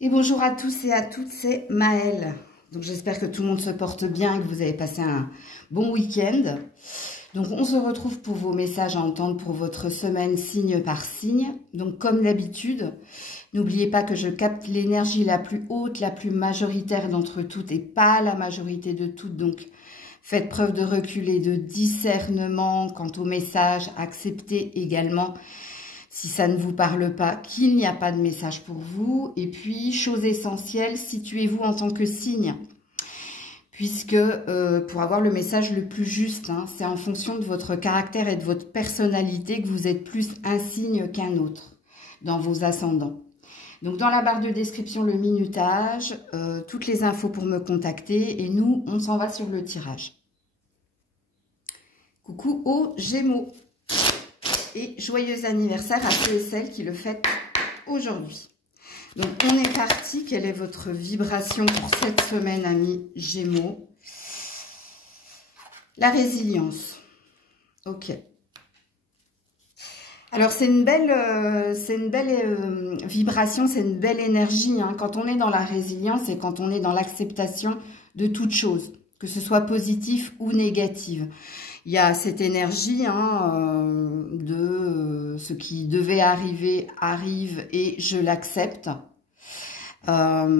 Et bonjour à tous et à toutes, c'est Maëlle. Donc j'espère que tout le monde se porte bien et que vous avez passé un bon week-end. Donc on se retrouve pour vos messages à entendre pour votre semaine signe par signe. Donc comme d'habitude, n'oubliez pas que je capte l'énergie la plus haute, la plus majoritaire d'entre toutes et pas la majorité de toutes. Donc faites preuve de recul et de discernement quant au message. Acceptez également, si ça ne vous parle pas, qu'il n'y a pas de message pour vous. Et puis, chose essentielle, situez-vous en tant que signe. Puisque pour avoir le message le plus juste, c'est en fonction de votre caractère et de votre personnalité que vous êtes plus un signe qu'un autre dans vos ascendants. Donc, dans la barre de description, le minutage, toutes les infos pour me contacter. Et nous, on s'en va sur le tirage. Coucou aux Gémeaux. Et joyeux anniversaire à ceux et celles qui le fêtent aujourd'hui. Donc, on est parti. Quelle est votre vibration pour cette semaine, amis Gémeaux? La résilience. Ok. Alors, c'est une belle vibration, c'est une belle énergie. Quand on est dans la résilience et quand on est dans l'acceptation de toute chose, que ce soit positif ou négative. Il y a cette énergie de ce qui devait arriver, arrive et je l'accepte. Alors,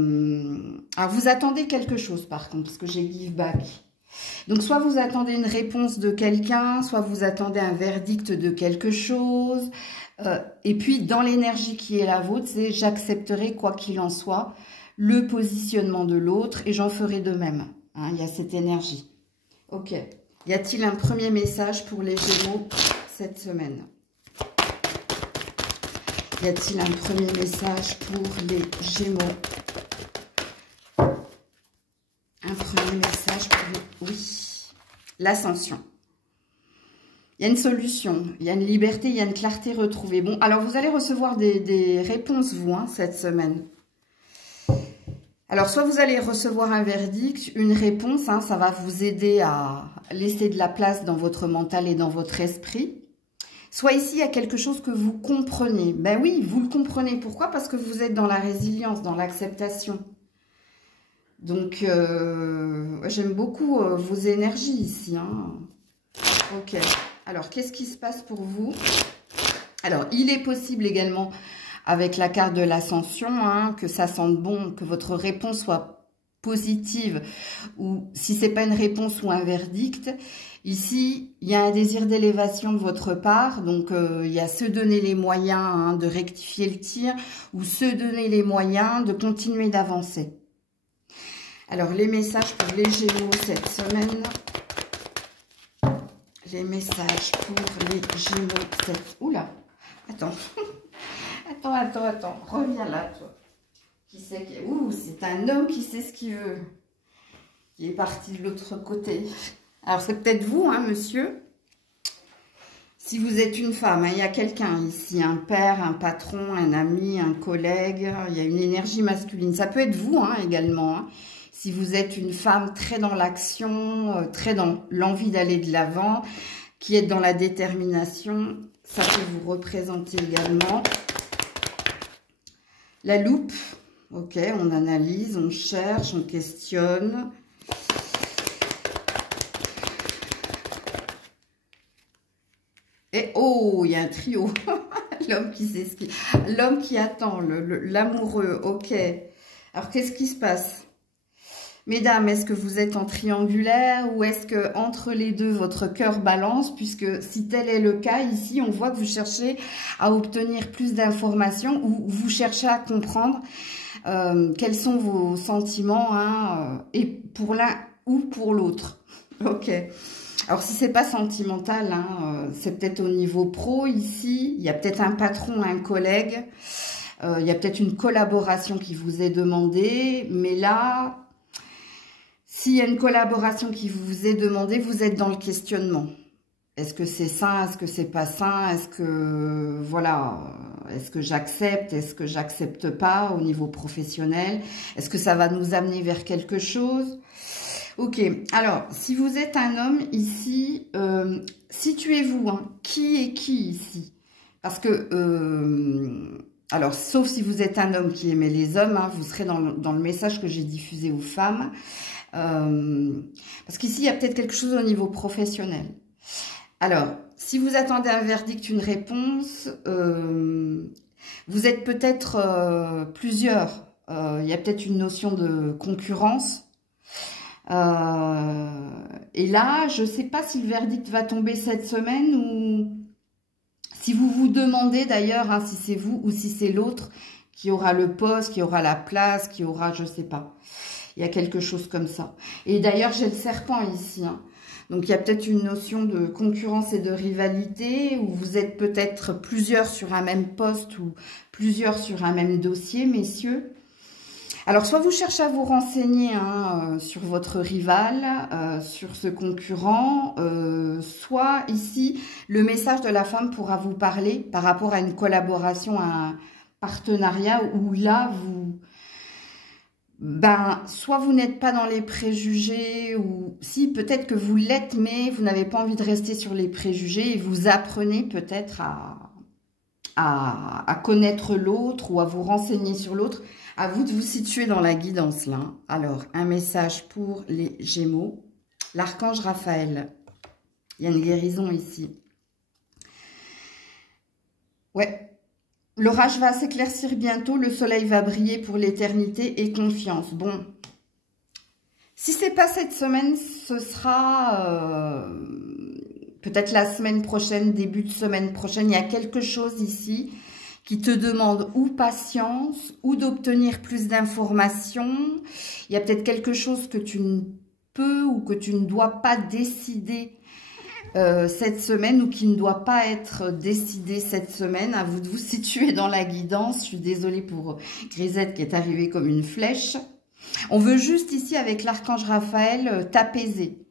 vous attendez quelque chose par contre, parce que j'ai give back. Donc, soit vous attendez une réponse de quelqu'un, soit vous attendez un verdict de quelque chose. Et puis, dans l'énergie qui est la vôtre, c'est j'accepterai quoi qu'il en soit le positionnement de l'autre et j'en ferai de même. Il y a cette énergie. Ok. Y a-t-il un premier message pour les Gémeaux cette semaine? Y a-t-il un premier message pour les Gémeaux? Un premier message pour les... Oui, l'ascension. Il y a une solution, il y a une liberté, il y a une clarté retrouvée. Bon, alors vous allez recevoir des réponses, vous, cette semaine. Alors, soit vous allez recevoir un verdict, une réponse, ça va vous aider à laisser de la place dans votre mental et dans votre esprit. Soit ici, il y a quelque chose que vous comprenez. Ben oui, vous le comprenez. Pourquoi? Parce que vous êtes dans la résilience, dans l'acceptation. Donc, j'aime beaucoup vos énergies ici. Ok. Alors, qu'est-ce qui se passe pour vous? Alors, il est possible également... avec la carte de l'ascension, que ça sente bon, que votre réponse soit positive, ou si c'est pas une réponse ou un verdict, ici, il y a un désir d'élévation de votre part, donc il y a se donner les moyens de rectifier le tir, ou se donner les moyens de continuer d'avancer. Alors, les messages pour les Gémeaux cette semaine, les messages pour les Gémeaux cette... Oula, attends. Attends, reviens là, toi. Qui c'est qui... Ouh, c'est un homme qui sait ce qu'il veut. Qui est parti de l'autre côté. Alors, c'est peut-être vous, monsieur. Si vous êtes une femme, il y a quelqu'un ici, un père, un patron, un ami, un collègue. Il y a une énergie masculine. Ça peut être vous, également. Si vous êtes une femme très dans l'action, très dans l'envie d'aller de l'avant, qui est dans la détermination, ça peut vous représenter également. La loupe, ok, on analyse, on cherche, on questionne. Et oh, il y a un trio. L'homme qui sait ce qui... L'homme qui attend, l'amoureux, ok. Alors, qu'est-ce qui se passe? Mesdames, est-ce que vous êtes en triangulaire ou est-ce que entre les deux, votre cœur balance? Puisque si tel est le cas, ici, on voit que vous cherchez à obtenir plus d'informations ou vous cherchez à comprendre quels sont vos sentiments et pour l'un ou pour l'autre. Ok. Alors, si c'est pas sentimental, c'est peut-être au niveau pro ici. Il y a peut-être un patron, un collègue. Il y a peut-être une collaboration qui vous est demandée. Mais là... s'il y a une collaboration qui vous est demandée, vous êtes dans le questionnement. Est-ce que c'est sain? Est-ce que c'est pas sain? Est-ce que, voilà, est-ce que j'accepte? Est-ce que j'accepte pas au niveau professionnel? Est-ce que ça va nous amener vers quelque chose? Ok, alors, si vous êtes un homme ici, situez-vous, qui est qui ici? Parce que Alors, sauf si vous êtes un homme qui aimait les hommes, hein, vous serez dans le message que j'ai diffusé aux femmes. Parce qu'ici, il y a peut-être quelque chose au niveau professionnel. Alors, si vous attendez un verdict, une réponse, vous êtes peut-être plusieurs. Il y a peut-être une notion de concurrence. Et là, je ne sais pas si le verdict va tomber cette semaine ou si vous vous demandez d'ailleurs hein, si c'est vous ou si c'est l'autre qui aura le poste, qui aura la place, qui aura, je ne sais pas. Il y a quelque chose comme ça. Et d'ailleurs, j'ai le serpent ici. Hein. Donc, il y a peut-être une notion de concurrence et de rivalité où vous êtes peut-être plusieurs sur un même poste ou plusieurs sur un même dossier, messieurs. Alors, soit vous cherchez à vous renseigner hein, sur votre rival, sur ce concurrent, soit ici, le message de la femme pourra vous parler par rapport à une collaboration, à un partenariat où là, soit vous n'êtes pas dans les préjugés, ou si peut-être que vous l'êtes, mais vous n'avez pas envie de rester sur les préjugés et vous apprenez peut-être à connaître l'autre ou à vous renseigner sur l'autre. À vous de vous situer dans la guidance là. Alors, un message pour les Gémeaux. L'archange Raphaël. Il y a une guérison ici. Ouais. L'orage va s'éclaircir bientôt. Le soleil va briller pour l'éternité et confiance. Bon. Si ce n'est pas cette semaine, ce sera peut-être la semaine prochaine, début de semaine prochaine. Il y a quelque chose ici qui te demande ou patience, ou d'obtenir plus d'informations. Il y a peut-être quelque chose que tu ne peux ou que tu ne dois pas décider cette semaine, ou qui ne doit pas être décidé cette semaine. À vous de vous situer dans la guidance. Je suis désolée pour Grisette qui est arrivée comme une flèche. On veut juste ici, avec l'archange Raphaël, t'apaiser.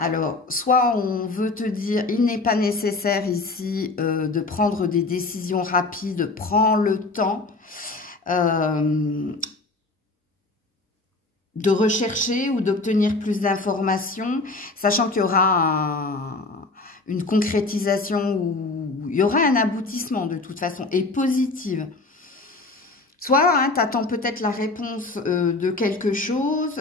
Alors, soit on veut te dire, il n'est pas nécessaire ici de prendre des décisions rapides, prends le temps de rechercher ou d'obtenir plus d'informations, sachant qu'il y aura une concrétisation ou il y aura un aboutissement de toute façon, et positive. Soit hein, tu attends peut-être la réponse de quelque chose,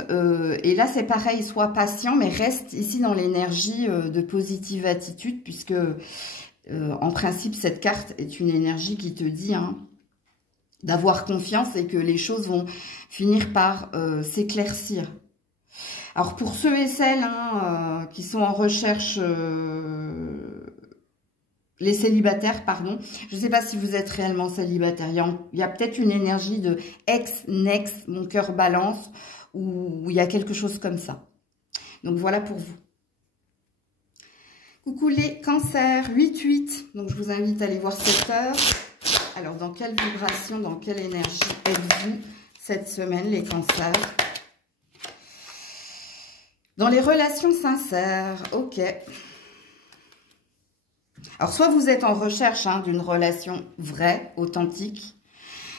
et là c'est pareil, sois patient, mais reste ici dans l'énergie de positive attitude, puisque en principe cette carte est une énergie qui te dit hein, d'avoir confiance et que les choses vont finir par s'éclaircir. Alors pour ceux et celles hein, qui sont en recherche... les célibataires, pardon. Je ne sais pas si vous êtes réellement célibataire. Il y a peut-être une énergie de ex, mon cœur balance, ou il y a quelque chose comme ça. Donc voilà pour vous. Coucou les cancers, 8-8. Donc je vous invite à aller voir cette heure. Alors dans quelle vibration, dans quelle énergie êtes-vous cette semaine les cancers? Dans les relations sincères, ok. Alors, soit vous êtes en recherche hein, d'une relation vraie, authentique,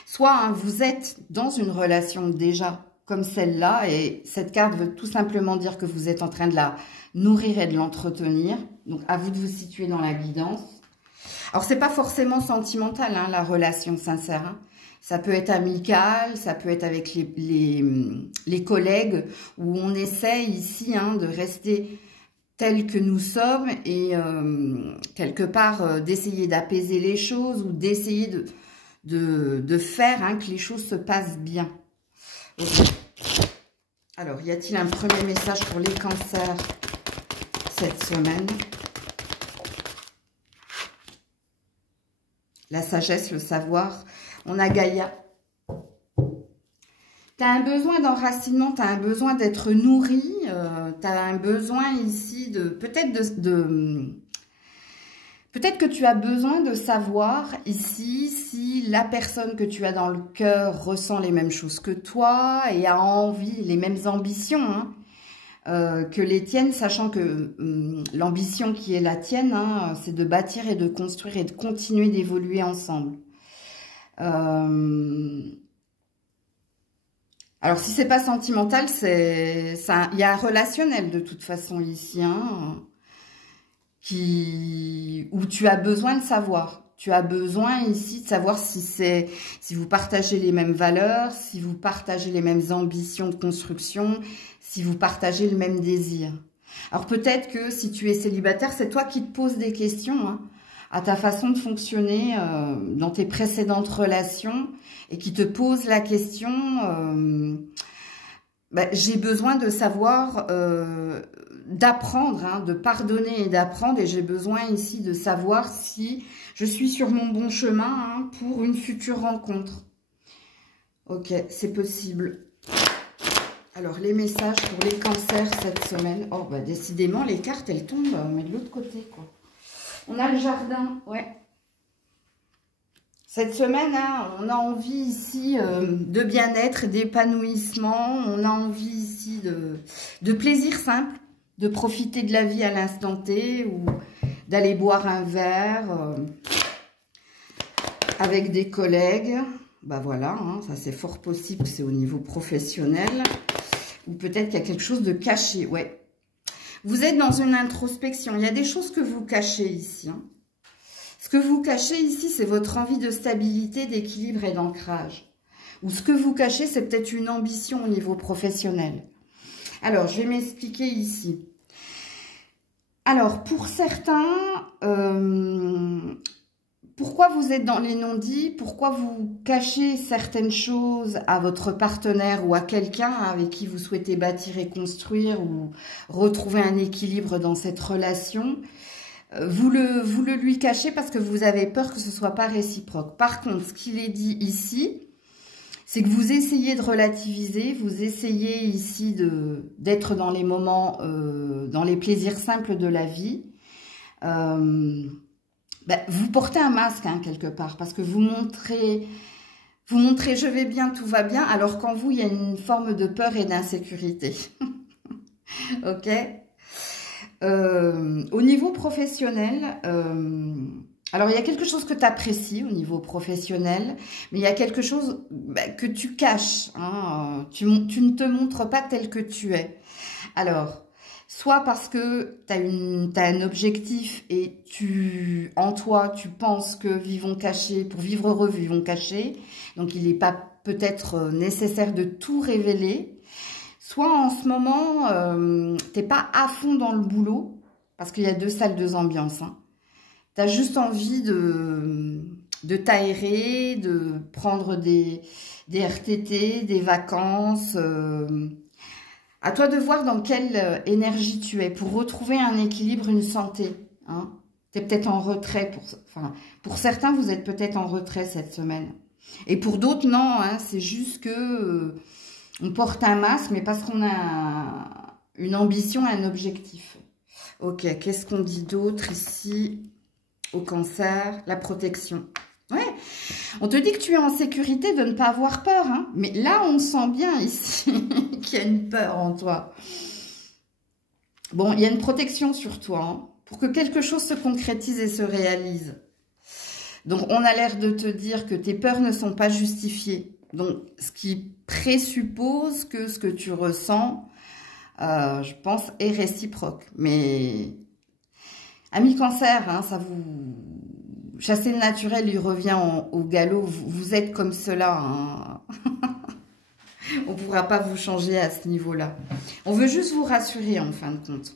soit hein, vous êtes dans une relation déjà comme celle-là, et cette carte veut tout simplement dire que vous êtes en train de la nourrir et de l'entretenir. Donc, à vous de vous situer dans la guidance. Alors, c'est pas forcément sentimental, hein, la relation sincère. Hein. Ça peut être amical, ça peut être avec les collègues, où on essaie ici hein, de rester... tels que nous sommes et quelque part d'essayer d'apaiser les choses ou d'essayer de faire hein, que les choses se passent bien. Okay. Alors, y a-t-il un premier message pour les cancers cette semaine? La sagesse, le savoir. On a Gaïa. Tu as un besoin d'enracinement, tu as un besoin d'être nourri, tu as un besoin ici de... Peut-être que tu as besoin de savoir ici si la personne que tu as dans le cœur ressent les mêmes choses que toi et a envie, les mêmes ambitions hein, que les tiennes, sachant que l'ambition qui est la tienne, hein, c'est de bâtir et de construire et de continuer d'évoluer ensemble. Alors, si c'est pas sentimental, il y a un relationnel de toute façon ici, hein, où tu as besoin de savoir. Tu as besoin ici de savoir si vous partagez les mêmes valeurs, si vous partagez les mêmes ambitions de construction, si vous partagez le même désir. Alors peut-être que si tu es célibataire, c'est toi qui te poses des questions hein, à ta façon de fonctionner dans tes précédentes relations et qui te pose la question, j'ai besoin de savoir, d'apprendre, hein, de pardonner et d'apprendre et j'ai besoin ici de savoir si je suis sur mon bon chemin hein, pour une future rencontre. Ok, c'est possible. Alors, les messages pour les cancers cette semaine. Oh, bah, décidément, les cartes, elles tombent, mais de l'autre côté, quoi. On a le jardin, ouais. Cette semaine, hein, on a envie ici de bien-être, d'épanouissement. On a envie ici de plaisir simple, de profiter de la vie à l'instant T ou d'aller boire un verre avec des collègues. Bah voilà, hein, ça c'est fort possible, c'est au niveau professionnel. Ou peut-être qu'il y a quelque chose de caché, ouais. Vous êtes dans une introspection. Il y a des choses que vous cachez ici. Hein. Ce que vous cachez ici, c'est votre envie de stabilité, d'équilibre et d'ancrage. Ou ce que vous cachez, c'est peut-être une ambition au niveau professionnel. Alors, je vais m'expliquer ici. Alors, pour certains, pourquoi vous êtes dans les non-dits? Pourquoi vous cachez certaines choses à votre partenaire ou à quelqu'un avec qui vous souhaitez bâtir et construire ou retrouver un équilibre dans cette relation? Vous le lui cachez parce que vous avez peur que ce ne soit pas réciproque. Par contre, ce qu'il est dit ici, c'est que vous essayez de relativiser, vous essayez ici d'être dans les moments, dans les plaisirs simples de la vie. Vous portez un masque hein, quelque part parce que vous montrez je vais bien, tout va bien, alors qu'en vous, il y a une forme de peur et d'insécurité. Ok. Au niveau professionnel, alors il y a quelque chose que tu apprécies au niveau professionnel, mais il y a quelque chose que tu caches. Hein, tu ne te montres pas tel que tu es. Alors, soit parce que tu as un objectif et en toi, tu penses que vivons cachés, pour vivre heureux, vivons cachés. Donc, il n'est pas peut-être nécessaire de tout révéler. Soit en ce moment, tu n'es pas à fond dans le boulot, parce qu'il y a deux salles, deux ambiances. Hein. Tu as juste envie de t'aérer, de prendre des RTT, des vacances. À toi de voir dans quelle énergie tu es pour retrouver un équilibre, une santé. Hein. Tu es peut-être en retrait. Pour certains, vous êtes peut-être en retrait cette semaine. Et pour d'autres, non. Hein, c'est juste que on porte un masque, mais parce qu'on a une ambition, un objectif. Ok, qu'est-ce qu'on dit d'autre ici au cancer? La protection. Ouais, on te dit que tu es en sécurité de ne pas avoir peur. Hein. Mais là, on sent bien ici qu'il y a une peur en toi. Bon, il y a une protection sur toi hein, pour que quelque chose se concrétise et se réalise. Donc, on a l'air de te dire que tes peurs ne sont pas justifiées. Donc, ce qui présuppose que ce que tu ressens, je pense, est réciproque. Mais, amis cancer, hein, ça vous... Chasser le naturel, il revient au galop. Vous êtes comme cela. Hein. On ne pourra pas vous changer à ce niveau-là. On veut juste vous rassurer, en fin de compte.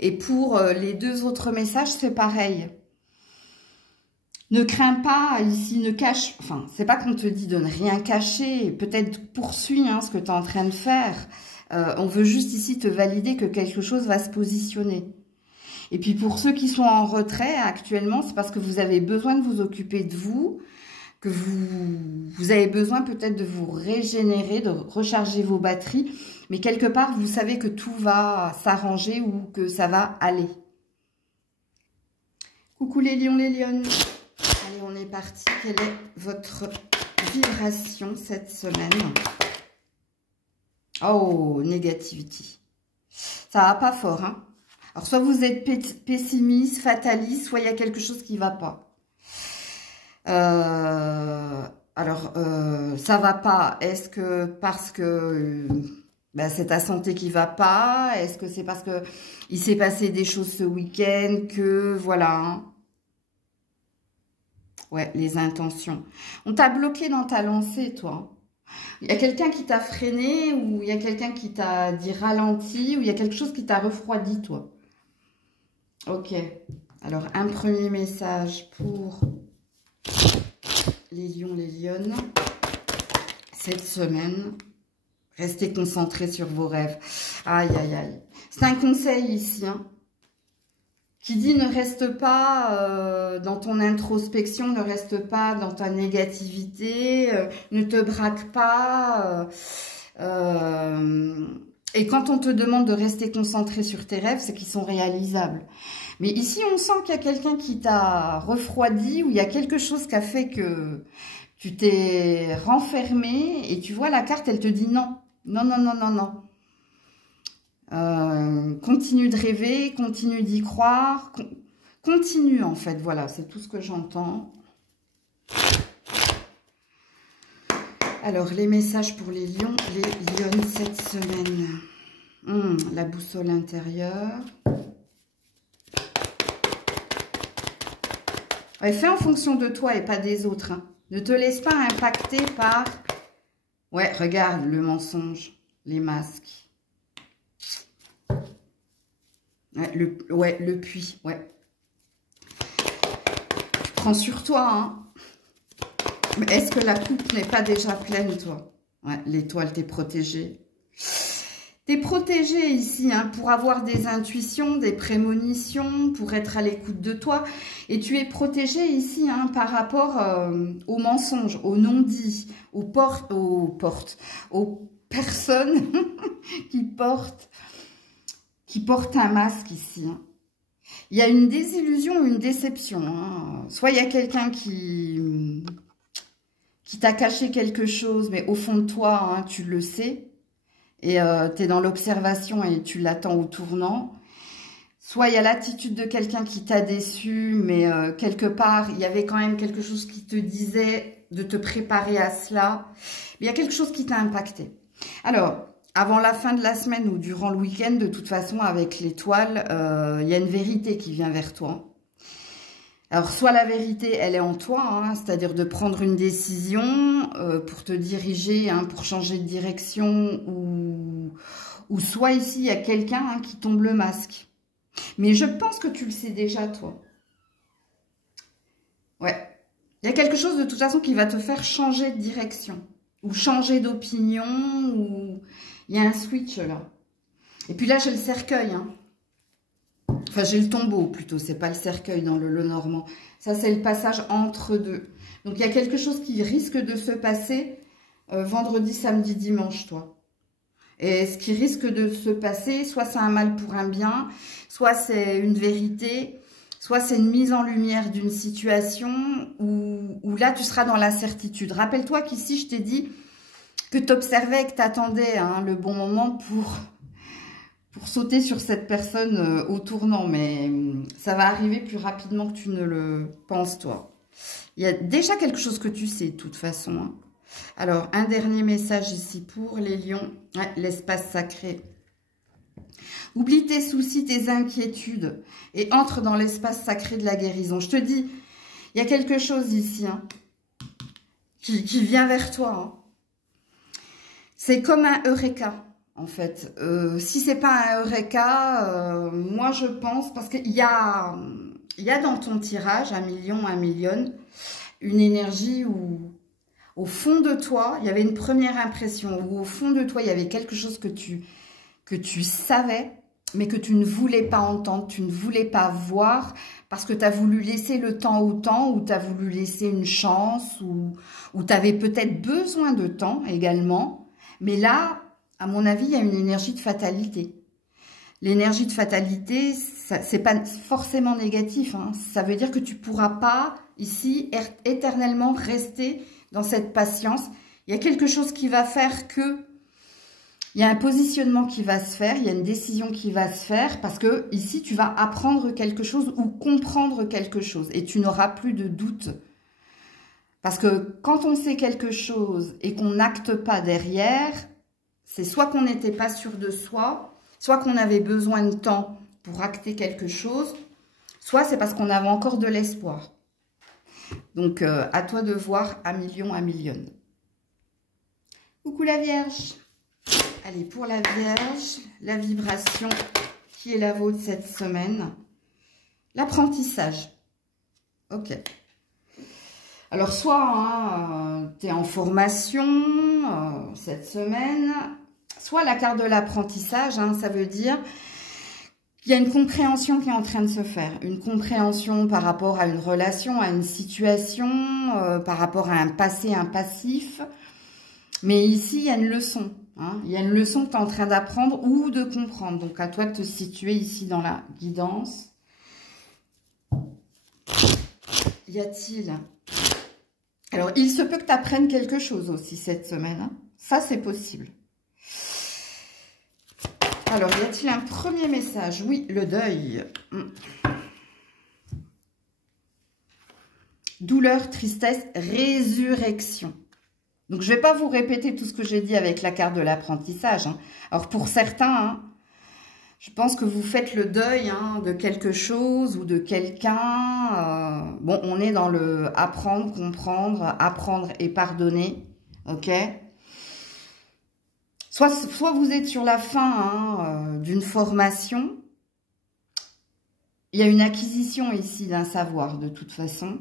Et pour les deux autres messages, c'est pareil. Ne crains pas, ici, ne cache... Enfin, c'est pas qu'on te dit de ne rien cacher. Peut-être poursuis hein, ce que tu es en train de faire. On veut juste ici te valider que quelque chose va se positionner. Et puis pour ceux qui sont en retrait actuellement, c'est parce que vous avez besoin de vous occuper de vous, que vous avez besoin peut-être de vous régénérer, de recharger vos batteries. Mais quelque part, vous savez que tout va s'arranger ou que ça va aller. Coucou les lions, les lionnes. Allez, on est parti. Quelle est votre vibration cette semaine? Oh, négativité. Ça va pas fort, hein? Alors, soit vous êtes pessimiste, fataliste, soit il y a quelque chose qui ne va pas. Ça va pas. Est-ce que parce que c'est ta santé qui va pas? Est-ce que c'est parce que il s'est passé des choses ce week-end que, voilà. Hein. Ouais, les intentions. On t'a bloqué dans ta lancée, toi. Il y a quelqu'un qui t'a freiné, ou il y a quelqu'un qui t'a dit ralenti, ou il y a quelque chose qui t'a refroidi, toi. Ok. Alors, un premier message pour les lions, les lionnes. Cette semaine, restez concentrés sur vos rêves. Aïe, aïe, aïe. C'est un conseil ici, hein, qui dit ne reste pas dans ton introspection, ne reste pas dans ta négativité, ne te braque pas. Et quand on te demande de rester concentré sur tes rêves, c'est qu'ils sont réalisables. Mais ici, on sent qu'il y a quelqu'un qui t'a refroidi, ou il y a quelque chose qui a fait que tu t'es renfermé, et tu vois la carte, elle te dit non. Non, non, non, non, non. Continue de rêver, continue d'y croire, continue en fait, voilà, c'est tout ce que j'entends. Alors, les messages pour les lions, les lionnes cette semaine. La boussole intérieure. Ouais, fais en fonction de toi et pas des autres. Hein. Ne te laisse pas impacter par... Ouais, regarde le mensonge, les masques. Ouais, le puits, ouais. Tu prends sur toi, hein. Mais est-ce que la coupe n'est pas déjà pleine, toi? Ouais, l'étoile, t'es protégée. T'es protégée ici, hein, pour avoir des intuitions, des prémonitions, pour être à l'écoute de toi. Et tu es protégée ici, hein, par rapport aux mensonges, aux non-dits, aux personnes qui portent un masque ici. Hein. Il y a une désillusion ou une déception. Hein. Soit il y a quelqu'un qui t'a caché quelque chose, mais au fond de toi, hein, tu le sais. Et tu es dans l'observation et tu l'attends au tournant. Soit il y a l'attitude de quelqu'un qui t'a déçu, mais quelque part, il y avait quand même quelque chose qui te disait de te préparer à cela. Mais il y a quelque chose qui t'a impacté. Alors, avant la fin de la semaine ou durant le week-end, de toute façon, avec l'étoile, il y a une vérité qui vient vers toi. Alors, soit la vérité, elle est en toi, hein, c'est-à-dire de prendre une décision pour te diriger, hein, pour changer de direction, ou soit ici, il y a quelqu'un hein, qui tombe le masque. Mais je pense que tu le sais déjà, toi. Ouais. Il y a quelque chose, de toute façon, qui va te faire changer de direction, ou changer d'opinion, ou... Il y a un switch, là. Et puis là, j'ai le cercueil, hein. Enfin, j'ai le tombeau, plutôt. C'est pas le cercueil dans le Lenormand. Ça, c'est le passage entre deux. Donc, il y a quelque chose qui risque de se passer vendredi, samedi, dimanche, toi. Et ce qui risque de se passer, soit c'est un mal pour un bien, soit c'est une vérité, soit c'est une mise en lumière d'une situation où là, tu seras dans la certitude. Rappelle-toi qu'ici, je t'ai dit que tu observais et que tu attendais hein, le bon moment pour sauter sur cette personne au tournant. Mais ça va arriver plus rapidement que tu ne le penses, toi. Il y a déjà quelque chose que tu sais, de toute façon. Hein. Alors, un dernier message ici pour les lions. Ouais, l'espace sacré. Oublie tes soucis, tes inquiétudes et entre dans l'espace sacré de la guérison. Je te dis, il y a quelque chose ici hein, qui vient vers toi. Hein. C'est comme un Eureka, en fait. Si c'est pas un Eureka, moi je pense, parce qu'il y a dans ton tirage, 1 million, 1 million, une énergie où, au fond de toi, il y avait une première impression, où au fond de toi, il y avait quelque chose que tu savais, mais que tu ne voulais pas entendre, tu ne voulais pas voir, parce que tu as voulu laisser le temps au temps, ou tu as voulu laisser une chance, ou tu avais peut-être besoin de temps également. Mais là, à mon avis, il y a une énergie de fatalité. L'énergie de fatalité, c'est pas forcément négatif. Hein. Ça veut dire que tu pourras pas, ici, éternellement rester dans cette patience. Il y a quelque chose qui va faire que... Il y a un positionnement qui va se faire, il y a une décision qui va se faire, parce que ici, tu vas apprendre quelque chose ou comprendre quelque chose. Et tu n'auras plus de doute. Parce que quand on sait quelque chose et qu'on n'acte pas derrière, c'est soit qu'on n'était pas sûr de soi, soit qu'on avait besoin de temps pour acter quelque chose, soit c'est parce qu'on avait encore de l'espoir. Donc, à toi de voir à million, à million. Coucou la Vierge. Allez, pour la Vierge, la vibration qui est la vôtre cette semaine. L'apprentissage. Ok. Alors, soit tu es en formation cette semaine, soit la carte de l'apprentissage, ça veut dire qu'il y a une compréhension qui est en train de se faire. Une compréhension par rapport à une relation, à une situation, par rapport à un passé, un passif. Mais ici, il y a une leçon. Il y a une leçon que tu es en train d'apprendre ou de comprendre. Donc, à toi de te situer ici dans la guidance. Y a-t-il... Alors, il se peut que tu apprennes quelque chose aussi cette semaine. Ça, c'est possible. Alors, y a-t-il un premier message? Oui, le deuil. Douleur, tristesse, résurrection. Donc, je ne vais pas vous répéter tout ce que j'ai dit avec la carte de l'apprentissage. Alors, pour certains, je pense que vous faites le deuil de quelque chose ou de quelqu'un. Bon, on est dans le apprendre, comprendre, apprendre et pardonner. Ok? Soit vous êtes sur la fin d'une formation. Il y a une acquisition ici d'un savoir de toute façon.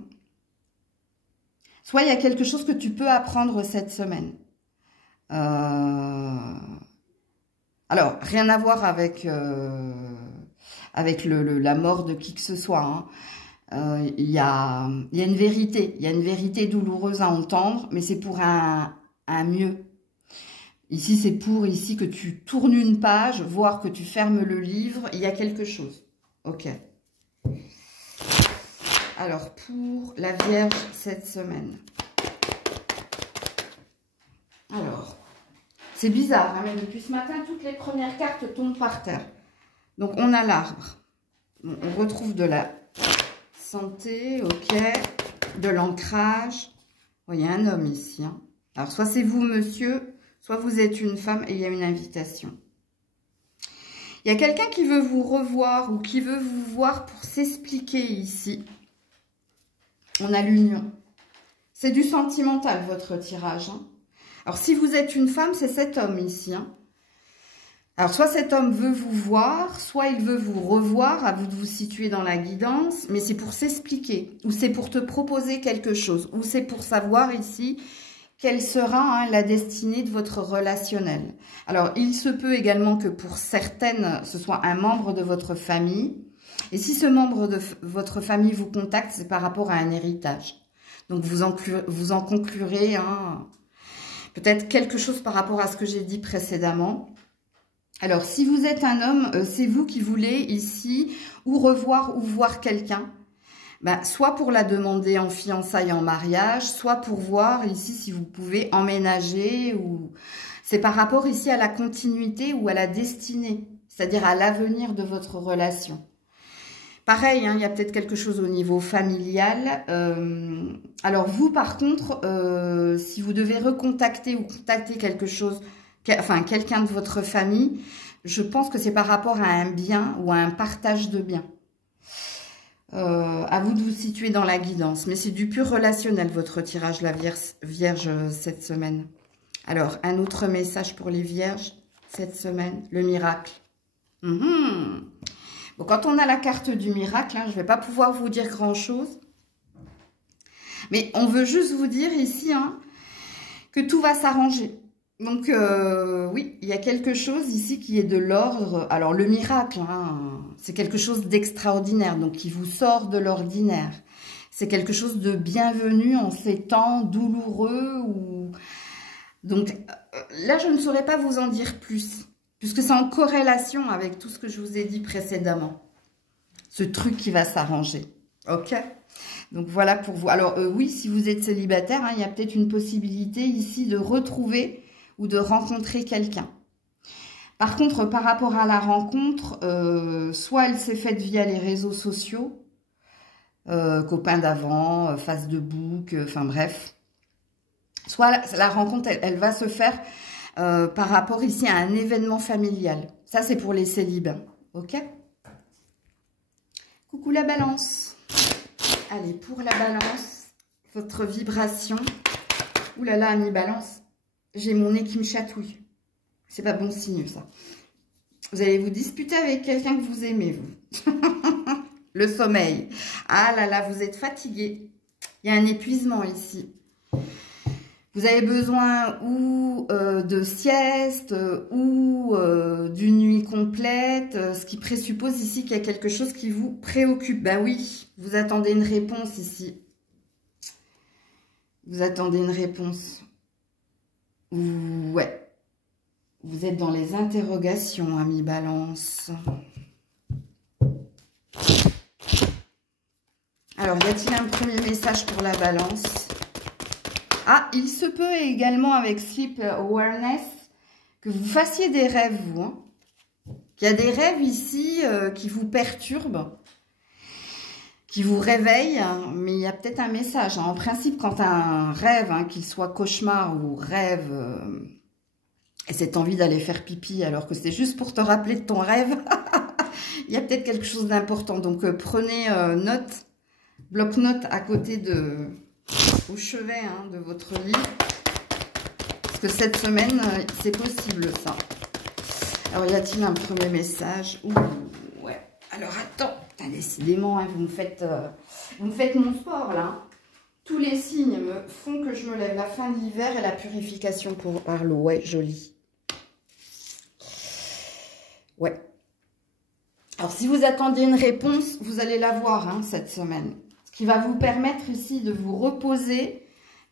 Soit il y a quelque chose que tu peux apprendre cette semaine. Alors, rien à voir avec, la mort de qui que ce soit. Il y a une vérité. Il y a une vérité douloureuse à entendre, mais c'est pour un mieux. Ici, c'est pour que tu tournes une page, voire que tu fermes le livre. Il y a quelque chose. Ok. Alors, pour la Vierge cette semaine. Alors, c'est bizarre, mais depuis ce matin, toutes les premières cartes tombent par terre. Donc, on a l'arbre. On retrouve de la santé, ok. De l'ancrage. Oh, il y a un homme ici. Alors, soit c'est vous, monsieur... Soit vous êtes une femme et il y a une invitation. Il y a quelqu'un qui veut vous revoir ou qui veut vous voir pour s'expliquer ici. On a l'union. C'est du sentimental, votre tirage. Alors, si vous êtes une femme, c'est cet homme ici. Alors, soit cet homme veut vous voir, soit il veut vous revoir, à vous de vous situer dans la guidance, mais c'est pour s'expliquer, ou c'est pour te proposer quelque chose, ou c'est pour savoir ici... Quelle sera la destinée de votre relationnel? Alors, il se peut également que pour certaines, ce soit un membre de votre famille. Et si ce membre de votre famille vous contacte, c'est par rapport à un héritage. Donc, vous en conclurez peut-être quelque chose par rapport à ce que j'ai dit précédemment. Alors, si vous êtes un homme, c'est vous qui voulez ici ou revoir ou voir quelqu'un. Soit pour la demander en fiançailles, en mariage, soit pour voir ici si vous pouvez emménager. Ou c'est par rapport ici à la continuité ou à la destinée, c'est-à-dire à l'avenir de votre relation. Pareil, il y a peut-être quelque chose au niveau familial. Alors vous, par contre, si vous devez recontacter ou contacter quelque chose, quelqu'un de votre famille, je pense que c'est par rapport à un bien ou à un partage de biens. À vous de vous situer dans la guidance. Mais c'est du pur relationnel, votre tirage, la Vierge, cette semaine. Alors, un autre message pour les Vierges, cette semaine, le miracle. Bon, quand on a la carte du miracle, je ne vais pas pouvoir vous dire grand-chose. Mais on veut juste vous dire ici que tout va s'arranger. Donc, oui, il y a quelque chose ici qui est de l'ordre. Alors, le miracle, c'est quelque chose d'extraordinaire, donc qui vous sort de l'ordinaire. C'est quelque chose de bienvenu en ces temps douloureux. Donc, là, je ne saurais pas vous en dire plus, puisque c'est en corrélation avec tout ce que je vous ai dit précédemment. Ce truc qui va s'arranger. Ok ? Donc, voilà pour vous. Alors, oui, si vous êtes célibataire, il y a peut-être une possibilité ici de retrouver... ou de rencontrer quelqu'un. Par contre, par rapport à la rencontre, soit elle s'est faite via les réseaux sociaux, copains d'avant, Facebook, enfin bref. Soit la rencontre, elle va se faire par rapport ici à un événement familial. Ça, c'est pour les célibats. Ok? Coucou la balance. Allez, pour la balance, votre vibration. Ouh là là, Ami Balance, j'ai mon nez qui me chatouille. C'est pas bon signe, ça. Vous allez vous disputer avec quelqu'un que vous aimez, vous. Le sommeil. Ah là là, vous êtes fatigué. Il y a un épuisement ici. Vous avez besoin ou de sieste ou d'une nuit complète, ce qui présuppose ici qu'il y a quelque chose qui vous préoccupe. Ben oui, vous attendez une réponse ici. Vous attendez une réponse. Ouais. Vous êtes dans les interrogations, Ami Balance. Alors, y a-t-il un premier message pour la Balance? Ah, il se peut également avec Sleep Awareness que vous fassiez des rêves, vous. Hein. Qu'il y a des rêves ici qui vous perturbent, qui vous réveillent, hein, mais il y a peut-être un message. Hein. En principe, quand un rêve, hein, qu'il soit cauchemar ou rêve... et cette envie d'aller faire pipi alors que c'est juste pour te rappeler de ton rêve, il y a peut-être quelque chose d'important. Donc, prenez note, bloc-notes à côté de... au chevet hein, de votre lit. Parce que cette semaine, c'est possible, ça. Alors, y a-t-il un premier message? Ouh, ouais. Alors, attends. Décidément, hein, vous me faites mon sport, là. Tous les signes me font que je me lève. La fin de l'hiver et la purification par l'eau. Ouais, joli. Ouais. Alors, si vous attendez une réponse, vous allez la voir hein, cette semaine. Ce qui va vous permettre ici de vous reposer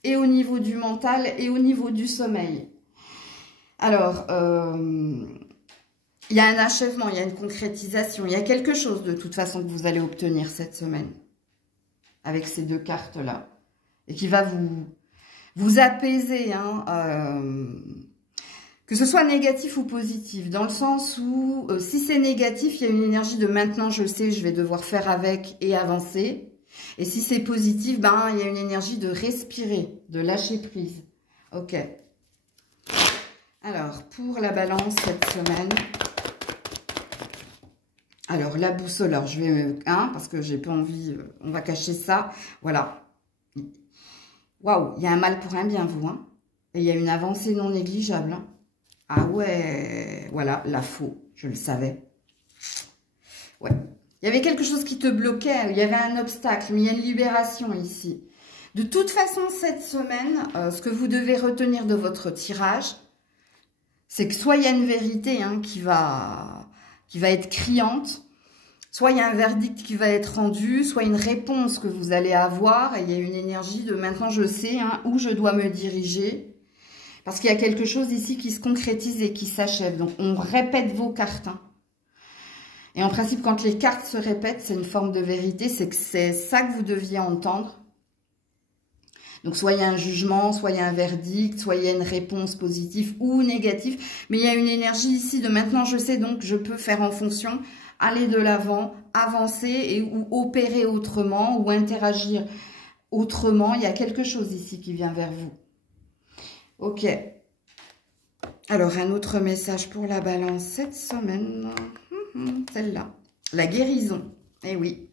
et au niveau du mental et au niveau du sommeil. Alors, il y a un achèvement, il y a une concrétisation, il y a quelque chose de toute façon que vous allez obtenir cette semaine avec ces deux cartes-là. Et qui va vous apaiser, hein, que ce soit négatif ou positif, dans le sens où si c'est négatif, il y a une énergie de maintenant je sais, je vais devoir faire avec et avancer. Et si c'est positif, ben, il y a une énergie de respirer, de lâcher prise. Ok. Alors, pour la Balance cette semaine... Alors, la boussole, alors je vais... parce que j'ai pas envie... on va cacher ça. Voilà. Waouh, il y a un mal pour un bien, vous. Hein. Et il y a une avancée non négligeable. Hein. Ah ouais, voilà, la faux. Je le savais. Ouais. Il y avait quelque chose qui te bloquait. Il y avait un obstacle, mais il y a une libération ici. De toute façon, cette semaine, ce que vous devez retenir de votre tirage, c'est que soit il y a une vérité hein, qui va être criante, soit il y a un verdict qui va être rendu, soit une réponse que vous allez avoir, et il y a une énergie de maintenant je sais hein, où je dois me diriger, parce qu'il y a quelque chose ici qui se concrétise et qui s'achève. Donc on répète vos cartes. Hein. Et en principe, quand les cartes se répètent, c'est une forme de vérité, c'est que c'est ça que vous deviez entendre. Donc, soit il y a un jugement, soit il y a un verdict, soit il y a une réponse positive ou négative. Mais il y a une énergie ici de maintenant, je sais, donc je peux faire en fonction, aller de l'avant, avancer et ou opérer autrement ou interagir autrement. Il y a quelque chose ici qui vient vers vous. Ok. Alors, un autre message pour la Balance cette semaine. Celle-là. La guérison. Eh oui.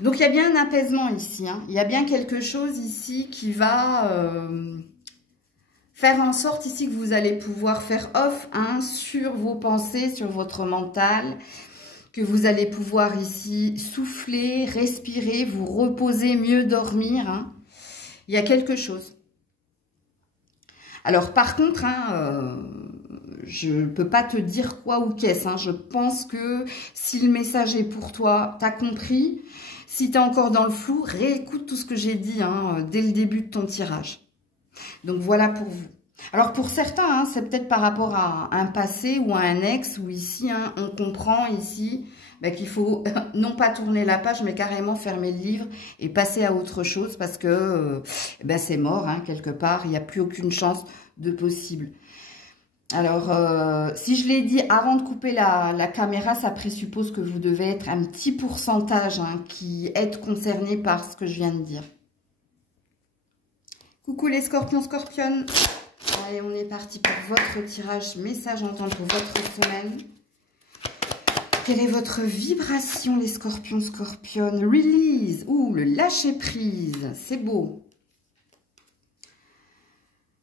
Donc, il y a bien un apaisement ici. Hein. Il y a bien quelque chose ici qui va faire en sorte ici que vous allez pouvoir faire off hein, sur vos pensées, sur votre mental, que vous allez pouvoir ici souffler, respirer, vous reposer, mieux dormir. Hein. Il y a quelque chose. Alors, par contre, hein, je ne peux pas te dire quoi ou qu'est-ce. Hein. Je pense que si le message est pour toi, tu as compris. Si tu es encore dans le flou, réécoute tout ce que j'ai dit hein, dès le début de ton tirage. Donc, voilà pour vous. Alors, pour certains, hein, c'est peut-être par rapport à un passé ou à un ex, où ici, hein, on comprend ici qu'il faut non pas tourner la page, mais carrément fermer le livre et passer à autre chose parce que c'est mort, hein, quelque part. Il n'y a plus aucune chance de possible. Alors, si je l'ai dit avant de couper la caméra, ça présuppose que vous devez être un petit pourcentage hein, qui est concerné par ce que je viens de dire. Coucou les scorpions, scorpionnes. Allez, on est parti pour votre tirage. Message entend pour votre semaine. Quelle est votre vibration, les scorpions, scorpionnes? Release. Ouh, le lâcher prise. C'est beau.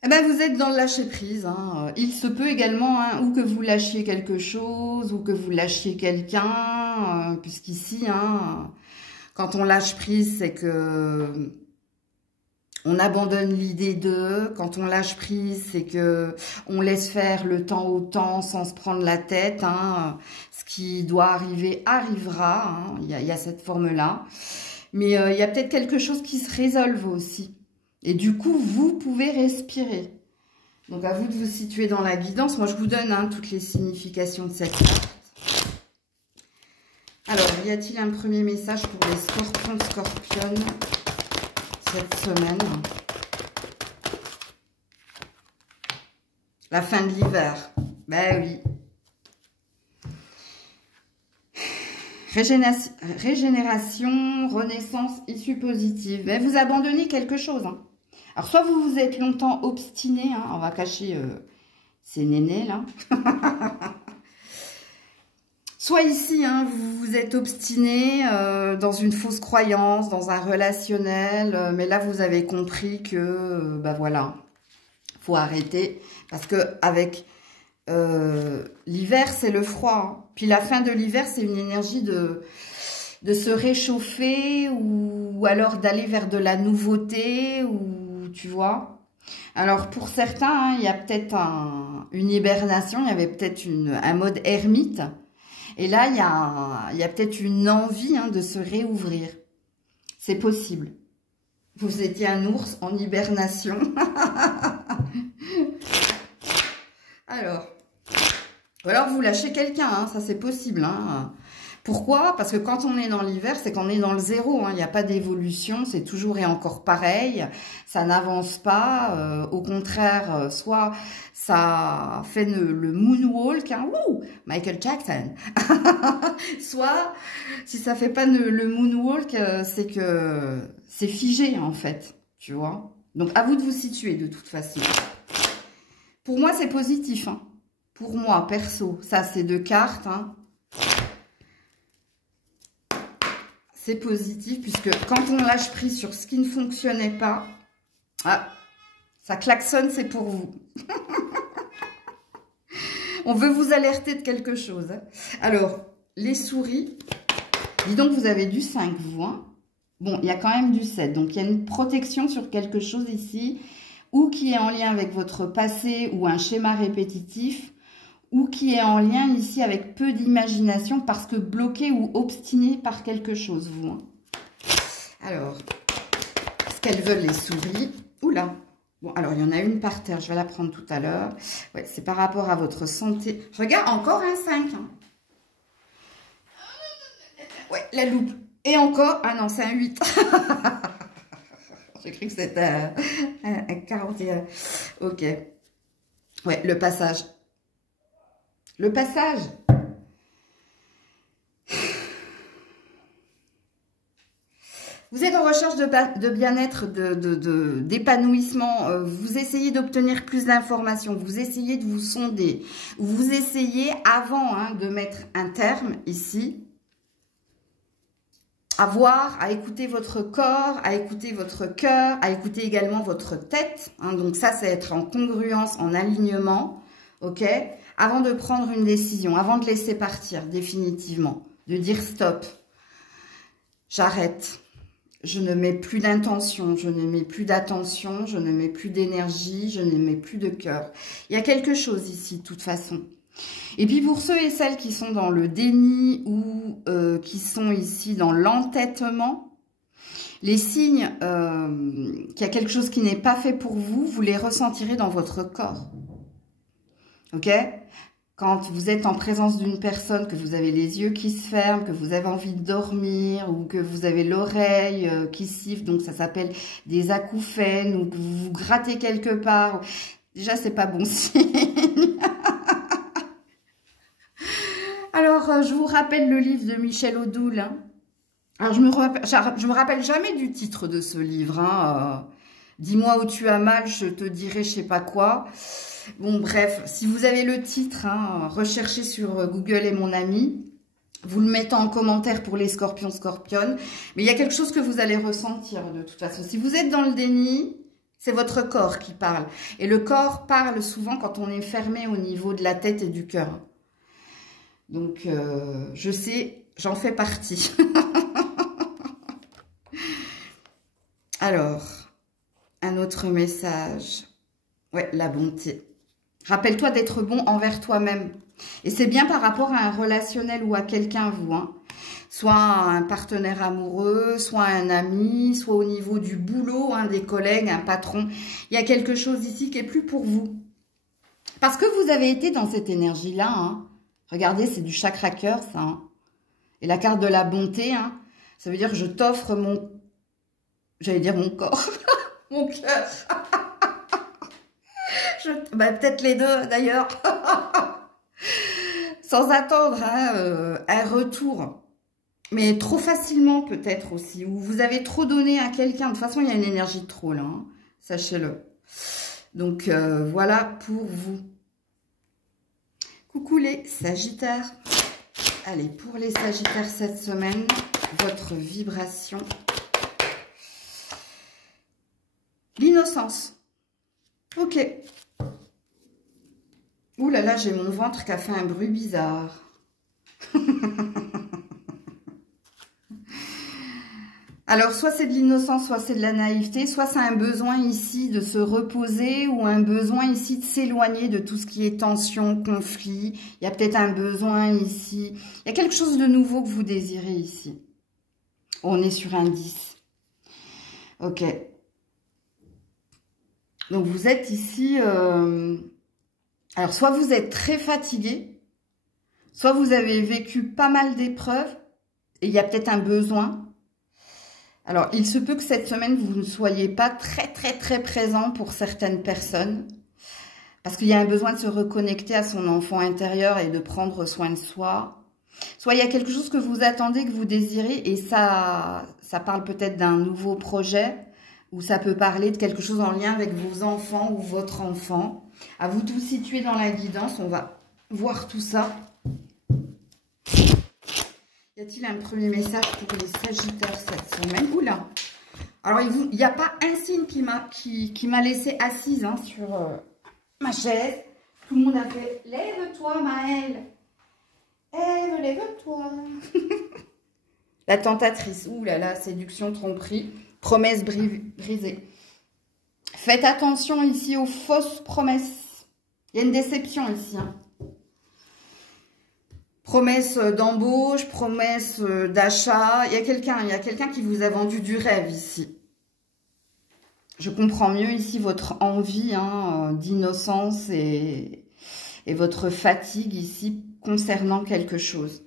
Eh ben, vous êtes dans le lâcher prise. Hein. Il se peut également hein, ou que vous lâchiez quelque chose ou que vous lâchiez quelqu'un. Puisqu'ici, hein, quand on lâche prise, c'est que on abandonne l'idée d'eux. Quand on lâche prise, c'est que on laisse faire le temps au temps sans se prendre la tête. Hein. Ce qui doit arriver arrivera. Hein. Il y a cette forme-là. Mais il y a peut-être quelque chose qui se résolve aussi. Et du coup, vous pouvez respirer. Donc, à vous de vous situer dans la guidance. Moi, je vous donne hein, toutes les significations de cette carte. Alors, y a-t-il un premier message pour les scorpions, scorpionnes cette semaine? La fin de l'hiver. Ben oui. Régénération, renaissance, issue positive. Mais vous abandonnez quelque chose. Hein. Alors, soit vous vous êtes longtemps obstiné. Hein, on va cacher ces nénés, là. Soit ici, hein, vous vous êtes obstiné dans une fausse croyance, dans un relationnel. Mais là, vous avez compris que, ben voilà, faut arrêter. Parce que avec l'hiver, c'est le froid. Hein. Puis la fin de l'hiver, c'est une énergie de se réchauffer ou alors d'aller vers de la nouveauté ou tu vois. Alors pour certains, hein, il y a peut-être une hibernation, il y avait peut-être un mode ermite. Et là, il y a peut-être une envie hein, de se réouvrir. C'est possible. Vous étiez un ours en hibernation. Alors, ou alors vous lâchez quelqu'un, hein, ça c'est possible. Hein. Pourquoi? Parce que quand on est dans l'hiver, c'est qu'on est dans le zéro. Hein, il n'y a pas d'évolution, c'est toujours et encore pareil. Ça n'avance pas. Au contraire, soit ça fait le moonwalk, hein, wouh, Michael Jackson. Soit, si ça fait pas le moonwalk, c'est que c'est figé en fait, tu vois. Donc à vous de vous situer de toute façon. Pour moi, c'est positif. Hein. Pour moi, perso, ça c'est 2 cartes. Hein. C'est positif puisque quand on lâche prise sur ce qui ne fonctionnait pas, ah, ça klaxonne, c'est pour vous. On veut vous alerter de quelque chose. Hein. Alors, les souris, dis donc vous avez du 5, vous. Hein. Bon, il y a quand même du 7, donc il y a une protection sur quelque chose ici, ou qui est en lien avec votre passé ou un schéma répétitif, ou qui est en lien ici avec peu d'imagination parce que bloqué ou obstiné par quelque chose, vous. Hein. Alors, ce qu'elles veulent les souris. Oula. Bon, alors, il y en a une par terre, je vais la prendre tout à l'heure. Ouais, c'est par rapport à votre santé. Je regarde, encore un 5. Hein. Ouais, la loupe. Et encore, ah non, c'est un 8. J'ai cru que c'était un 41. Ok. Ouais, le passage. Le passage. Vous êtes en recherche de bien-être, d'épanouissement. Vous essayez d'obtenir plus d'informations. Vous essayez de vous sonder. Vous essayez, avant hein, de mettre un terme ici, à voir, à écouter votre corps, à écouter votre cœur, à écouter également votre tête. Hein, donc ça, c'est être en congruence, en alignement. Ok ? Avant de prendre une décision, avant de laisser partir définitivement, de dire stop, j'arrête, je ne mets plus d'intention, je ne mets plus d'attention, je ne mets plus d'énergie, je ne mets plus de cœur. Il y a quelque chose ici de toute façon. Et puis pour ceux et celles qui sont dans le déni ou qui sont ici dans l'entêtement, les signes qu'il y a quelque chose qui n'est pas fait pour vous, vous les ressentirez dans votre corps. Ok? Quand vous êtes en présence d'une personne, que vous avez les yeux qui se ferment, que vous avez envie de dormir ou que vous avez l'oreille qui siffle, donc ça s'appelle des acouphènes ou que vous vous grattez quelque part. Déjà, c'est pas bon signe. Alors, je vous rappelle le livre de Michel Odoul. Hein. Alors, je me rappelle jamais du titre de ce livre. Hein. Dis-moi où tu as mal, je te dirai je sais pas quoi. Bon, bref, si vous avez le titre, hein, recherchez sur Google et mon ami. Vous le mettez en commentaire pour les scorpions, scorpionnes. Mais il y a quelque chose que vous allez ressentir de toute façon. Si vous êtes dans le déni, c'est votre corps qui parle. Et le corps parle souvent quand on est fermé au niveau de la tête et du cœur. Donc, je sais, j'en fais partie. Alors, un autre message. Ouais, la bonté. Rappelle-toi d'être bon envers toi-même. Et c'est bien par rapport à un relationnel ou à quelqu'un, vous. Hein. Soit un partenaire amoureux, soit un ami, soit au niveau du boulot, hein, des collègues, un patron. Il y a quelque chose ici qui est plus pour vous. Parce que vous avez été dans cette énergie-là. Hein. Regardez, c'est du chakra cœur, ça. Hein. Et la carte de la bonté, hein, ça veut dire que je t'offre mon... J'allais dire mon corps. Mon cœur. Bah, peut-être les deux, d'ailleurs. Sans attendre hein, un retour. Mais trop facilement, peut-être aussi. Ou vous avez trop donné à quelqu'un. De toute façon, il y a une énergie de trop, là. Hein, sachez-le. Donc, voilà pour vous. Coucou les Sagittaires. Allez, pour les Sagittaires cette semaine, votre vibration. L'innocence. Ok. Ouh là là, j'ai mon ventre qui a fait un bruit bizarre. Alors, soit c'est de l'innocence, soit c'est de la naïveté, soit c'est un besoin ici de se reposer ou un besoin ici de s'éloigner de tout ce qui est tension, conflit. Il y a peut-être un besoin ici. Il y a quelque chose de nouveau que vous désirez ici. On est sur un 10. Ok. Donc, vous êtes ici... Alors, soit vous êtes très fatigué, soit vous avez vécu pas mal d'épreuves et il y a peut-être un besoin. Alors, il se peut que cette semaine, vous ne soyez pas très présent pour certaines personnes parce qu'il y a un besoin de se reconnecter à son enfant intérieur et de prendre soin de soi. Soit il y a quelque chose que vous attendez, que vous désirez et ça parle peut-être d'un nouveau projet ou ça peut parler de quelque chose en lien avec vos enfants ou votre enfant. À vous de vous situer dans la guidance, on va voir tout ça. Y a-t-il un premier message pour les Sagittaires cette semaine? Oula. Alors, il n'y a pas un signe qui m'a laissé assise hein, sur ma chaise. Tout le monde a fait « Lève-toi, Maëlle !»« Ève, lève-toi !» La tentatrice. Ouh là là, séduction, tromperie, promesse brisée. Faites attention ici aux fausses promesses. Il y a une déception ici. Hein. Promesse d'embauche, promesse d'achat. Il y a quelqu'un qui vous a vendu du rêve ici. Je comprends mieux ici votre envie hein, d'innocence et votre fatigue ici concernant quelque chose.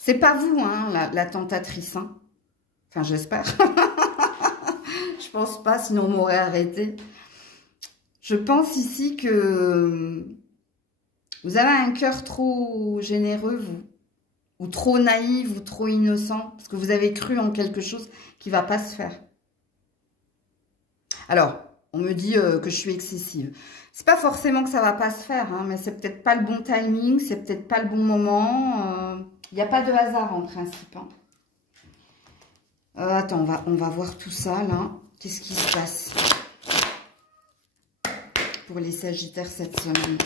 C'est pas vous, hein, la tentatrice. Hein. Enfin, j'espère. Je pense pas, sinon on m'aurait arrêté. Je pense ici que vous avez un cœur trop généreux, vous. Ou trop naïf, ou trop innocent. Parce que vous avez cru en quelque chose qui ne va pas se faire. Alors, on me dit que je suis excessive. C'est pas forcément que ça va pas se faire, hein, mais c'est peut-être pas le bon timing, c'est peut-être pas le bon moment. Il n'y a pas de hasard en principe. Hein. Attends, on va voir tout ça, là. Qu'est-ce qui se passe pour les Sagittaires cette semaine?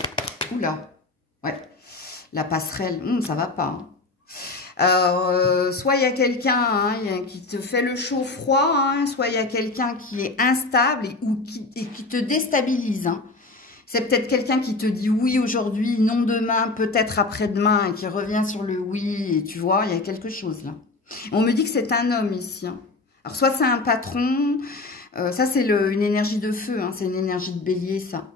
Oula, ouais, la passerelle, ça va pas. Hein. Alors, soit il y a quelqu'un hein, qui te fait le chaud-froid, hein, soit il y a quelqu'un qui est instable et qui te déstabilise. Hein. C'est peut-être quelqu'un qui te dit oui aujourd'hui, non demain, peut-être après-demain, et qui revient sur le oui, et tu vois, il y a quelque chose là. On me dit que c'est un homme ici. Hein. Alors, soit c'est un patron, ça c'est une énergie de feu, hein, c'est une énergie de bélier, ça.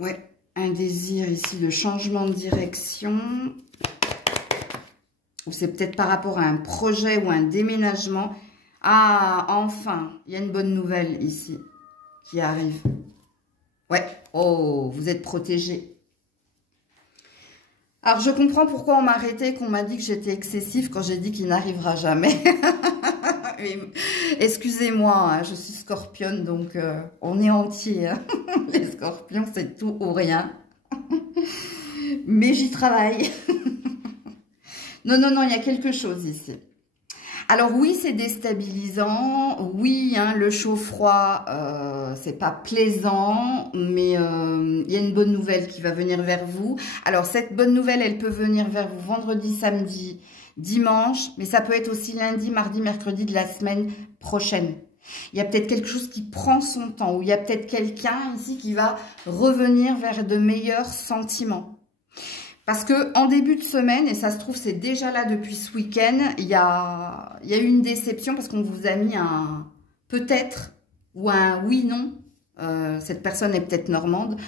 Ouais, un désir ici de changement de direction. Ou c'est peut-être par rapport à un projet ou un déménagement. Ah, enfin, il y a une bonne nouvelle ici qui arrive. Ouais, oh, vous êtes protégés. Alors, je comprends pourquoi on m'a arrêté, qu'on m'a dit que j'étais excessive quand j'ai dit qu'il n'arrivera jamais. Excusez-moi, hein, je suis scorpionne, donc on est entier. Hein. Les scorpions, c'est tout ou rien. Mais j'y travaille. Non, non, non, il y a quelque chose ici. Alors oui, c'est déstabilisant. Oui, hein, le chaud-froid, c'est pas plaisant. Mais il y a une bonne nouvelle qui va venir vers vous. Alors cette bonne nouvelle, elle peut venir vers vous vendredi, samedi, dimanche. Mais ça peut être aussi lundi, mardi, mercredi de la semaine prochaine. Il y a peut-être quelque chose qui prend son temps. Ou il y a peut-être quelqu'un ici qui va revenir vers de meilleurs sentiments. Parce que en début de semaine, et ça se trouve c'est déjà là depuis ce week-end, il y a eu une déception parce qu'on vous a mis un peut-être ou un oui-non. Cette personne est peut-être normande.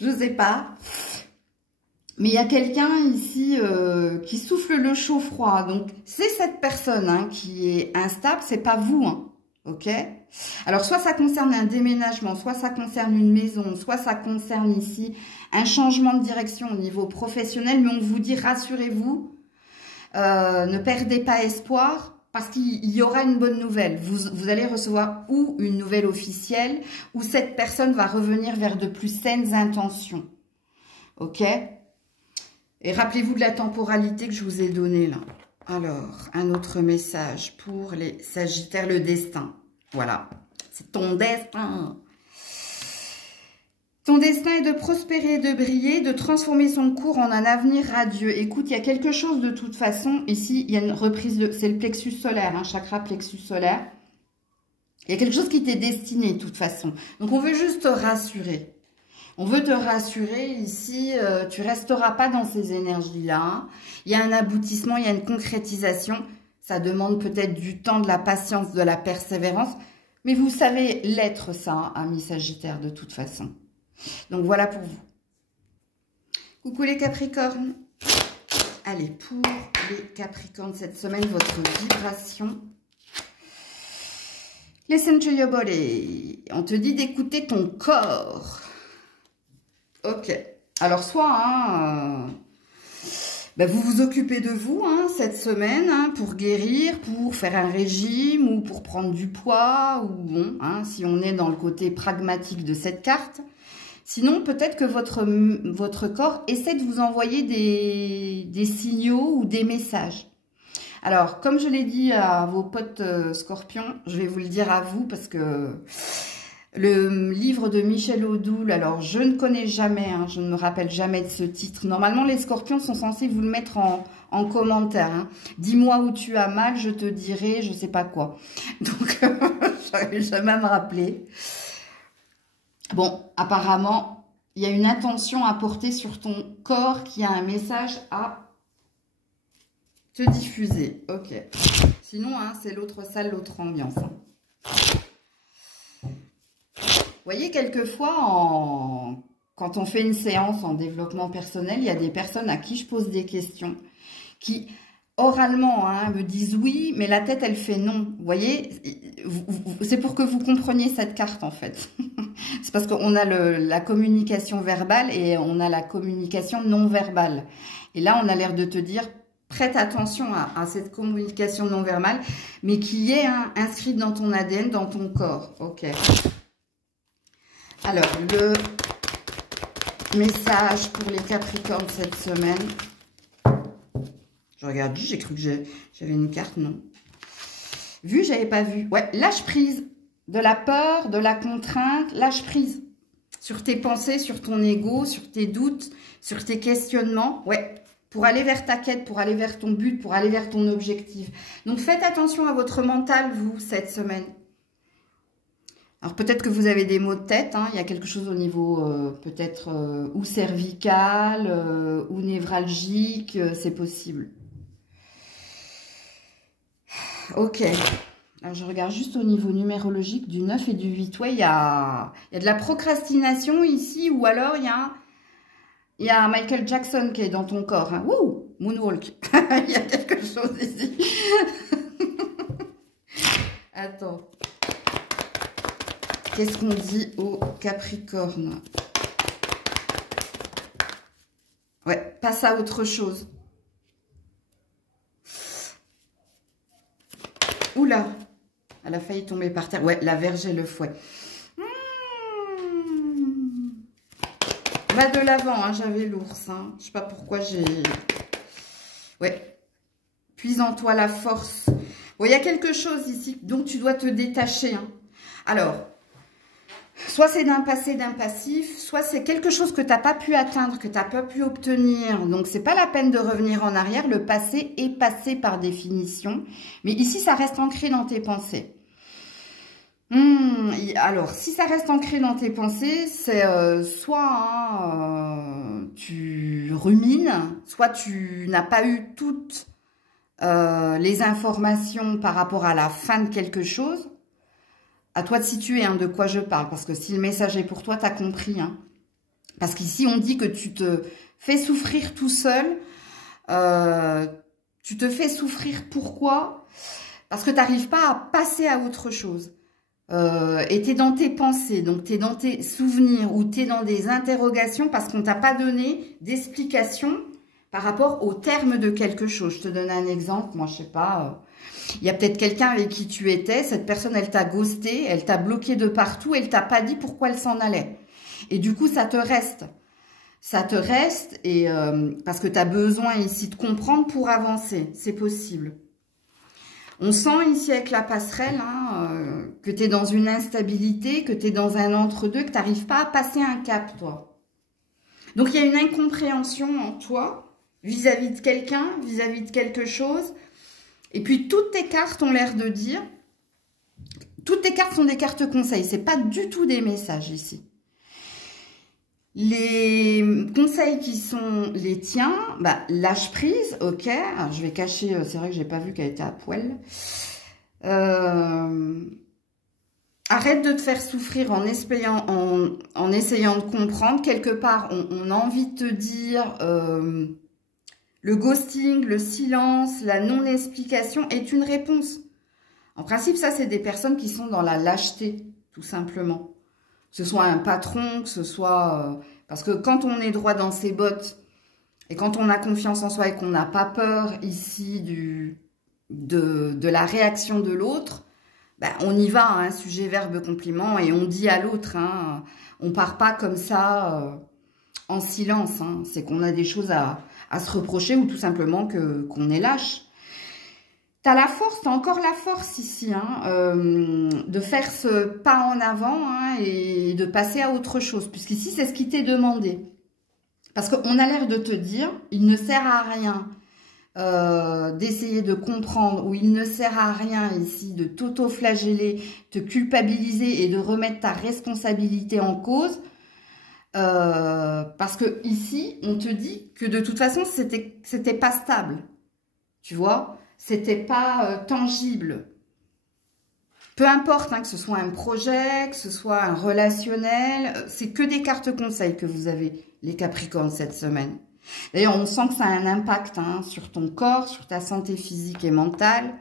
Je sais pas. Mais il y a quelqu'un ici qui souffle le chaud-froid. Donc c'est cette personne hein, qui est instable, c'est pas vous. Hein. Ok? Alors, soit ça concerne un déménagement, soit ça concerne une maison, soit ça concerne ici un changement de direction au niveau professionnel. Mais on vous dit, rassurez-vous, ne perdez pas espoir parce qu'il y aura une bonne nouvelle. Vous allez recevoir ou une nouvelle officielle ou cette personne va revenir vers de plus saines intentions. Ok? Et rappelez-vous de la temporalité que je vous ai donnée là. Alors, un autre message pour les Sagittaires, le destin. Voilà, c'est ton destin. Ton destin est de prospérer, de briller, de transformer son cours en un avenir radieux. Écoute, il y a quelque chose de toute façon. Ici, il y a une reprise de... C'est le plexus solaire, hein, chakra plexus solaire. Il y a quelque chose qui t'est destiné de toute façon. Donc, on veut juste te rassurer. On veut te rassurer ici, tu resteras pas dans ces énergies-là. Il y a un aboutissement, il y a une concrétisation. Ça demande peut-être du temps, de la patience, de la persévérance. Mais vous savez l'être ça, amis Sagittaires, de toute façon. Donc voilà pour vous. Coucou les Capricornes. Allez, pour les Capricornes, cette semaine, votre vibration. Listen to your body. On te dit d'écouter ton corps. Ok. Alors, soit, hein, ben vous vous occupez de vous hein, cette semaine hein, pour guérir, pour faire un régime ou pour prendre du poids, ou bon, hein, si on est dans le côté pragmatique de cette carte. Sinon, peut-être que votre corps essaie de vous envoyer des signaux ou des messages. Alors, comme je l'ai dit à vos potes scorpions, je vais vous le dire à vous parce que... Le livre de Michel Odoul, alors je ne connais jamais, hein, je ne me rappelle jamais de ce titre. Normalement, les scorpions sont censés vous le mettre en commentaire. Hein. Dis-moi où tu as mal, je te dirai, je sais pas quoi. Donc, je n'arrive jamais à me rappeler. Bon, apparemment, il y a une attention à porter sur ton corps qui a un message à te diffuser. Ok. Sinon, hein, c'est l'autre salle, l'autre ambiance. Hein. Vous voyez, quelquefois, quand on fait une séance en développement personnel, il y a des personnes à qui je pose des questions qui, oralement, hein, me disent oui, mais la tête, elle fait non. Vous voyez, c'est pour que vous compreniez cette carte, en fait. C'est parce qu'on a la communication verbale et on a la communication non verbale. Et là, on a l'air de te dire... Prête attention à cette communication non verbale, mais qui est hein, inscrite dans ton ADN, dans ton corps. Ok. Alors, le message pour les Capricornes cette semaine. Je regarde juste, j'ai cru que j'avais une carte, non. Vu, j'avais pas vu. Ouais, lâche prise. De la peur, de la contrainte, lâche prise. Sur tes pensées, sur ton ego, sur tes doutes, sur tes questionnements. Ouais. Pour aller vers ta quête, pour aller vers ton but, pour aller vers ton objectif. Donc, faites attention à votre mental, vous, cette semaine. Alors, peut-être que vous avez des maux de tête. Hein. Il y a quelque chose au niveau, peut-être, ou cervical, ou névralgique. C'est possible. Ok. Alors, je regarde juste au niveau numérologique du 9 et du 8. Ouais, il y a de la procrastination ici, ou alors il y a... Il y a Michael Jackson qui est dans ton corps. Hein. Wouh, moonwalk. Il y a quelque chose ici. Attends. Qu'est-ce qu'on dit au Capricorne? Ouais, passe à autre chose. Oula, elle a failli tomber par terre. Ouais, la Vierge et le fouet. Va de l'avant, hein, j'avais l'ours. Hein. Je sais pas pourquoi j'ai... Ouais. Puise en toi la force. Bon, il y a quelque chose ici dont tu dois te détacher. Hein. Alors, soit c'est d'un passé, d'un passif, soit c'est quelque chose que tu n'as pas pu atteindre, que tu n'as pas pu obtenir. Donc, c'est pas la peine de revenir en arrière. Le passé est passé par définition. Mais ici, ça reste ancré dans tes pensées. Alors, si ça reste ancré dans tes pensées, c'est soit tu rumines, soit tu n'as pas eu toutes les informations par rapport à la fin de quelque chose. À toi de situer de quoi je parle, parce que si le message est pour toi, tu as compris. Hein. Parce qu'ici, on dit que tu te fais souffrir tout seul. Tu te fais souffrir pourquoi? Parce que tu n'arrives pas à passer à autre chose. Et tu es dans tes pensées, donc tu es dans tes souvenirs ou tu es dans des interrogations parce qu'on ne t'a pas donné d'explication par rapport au terme de quelque chose. Je te donne un exemple, moi je sais pas, il y a peut-être quelqu'un avec qui tu étais, cette personne elle t'a ghosté, elle t'a bloqué de partout, elle t'a pas dit pourquoi elle s'en allait. Et du coup ça te reste. Ça te reste et parce que tu as besoin ici de comprendre pour avancer, c'est possible. On sent ici avec la passerelle que tu es dans une instabilité, que tu es dans un entre-deux, que tu n'arrives pas à passer un cap, toi. Donc, il y a une incompréhension en toi, vis-à-vis de quelqu'un, vis-à-vis de quelque chose. Et puis, toutes tes cartes ont l'air de dire... Toutes tes cartes sont des cartes conseils. Ce n'est pas du tout des messages ici. Les conseils qui sont les tiens, lâche prise, ok. Alors, je vais cacher, c'est vrai que j'ai pas vu qu'elle était à poil. Arrête de te faire souffrir en essayant de comprendre. Quelque part, on a envie de te dire le ghosting, le silence, la non-explication est une réponse. En principe, ça, c'est des personnes qui sont dans la lâcheté, tout simplement. Que ce soit un patron, que ce soit... parce que quand on est droit dans ses bottes et quand on a confiance en soi et qu'on n'a pas peur ici de la réaction de l'autre, on y va, hein, sujet, verbe, complément, et on dit à l'autre. Hein, on part pas comme ça en silence. Hein, c'est qu'on a des choses à se reprocher ou tout simplement qu'on est lâche. T'as la force, t'as encore la force ici, hein, de faire ce pas en avant et de passer à autre chose. Puisqu'ici, c'est ce qui t'est demandé. Parce qu'on a l'air de te dire, il ne sert à rien d'essayer de comprendre, ou il ne sert à rien ici de t'auto-flageller, te culpabiliser et de remettre ta responsabilité en cause. Parce que ici, on te dit que de toute façon, c'était pas stable. Tu vois ? C'était pas tangible. Peu importe, hein, que ce soit un projet, que ce soit un relationnel, c'est que des cartes conseils que vous avez, les Capricornes, cette semaine. D'ailleurs, on sent que ça a un impact sur ton corps, sur ta santé physique et mentale,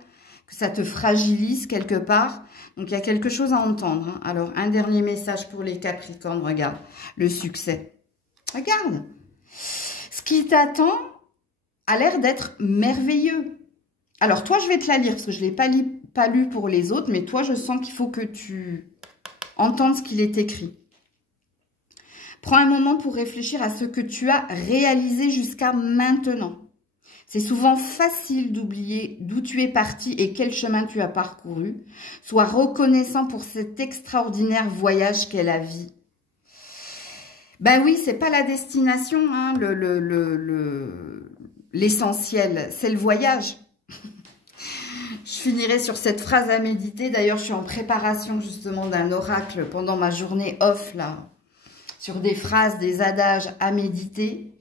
que ça te fragilise quelque part. Donc, il y a quelque chose à entendre. Hein. Alors, un dernier message pour les Capricornes, regarde, le succès. Regarde, ce qui t'attend a l'air d'être merveilleux. Alors, toi, je vais te la lire parce que je ne l'ai pas lu pour les autres, mais toi, je sens qu'il faut que tu entendes ce qu'il est écrit. Prends un moment pour réfléchir à ce que tu as réalisé jusqu'à maintenant. C'est souvent facile d'oublier d'où tu es parti et quel chemin tu as parcouru. Sois reconnaissant pour cet extraordinaire voyage qu'est la vie. Ben oui, c'est pas la destination, hein, l'essentiel, c'est le voyage. Je finirai sur cette phrase à méditer. D'ailleurs, je suis en préparation justement d'un oracle pendant ma journée off, là, sur des phrases, des adages à méditer,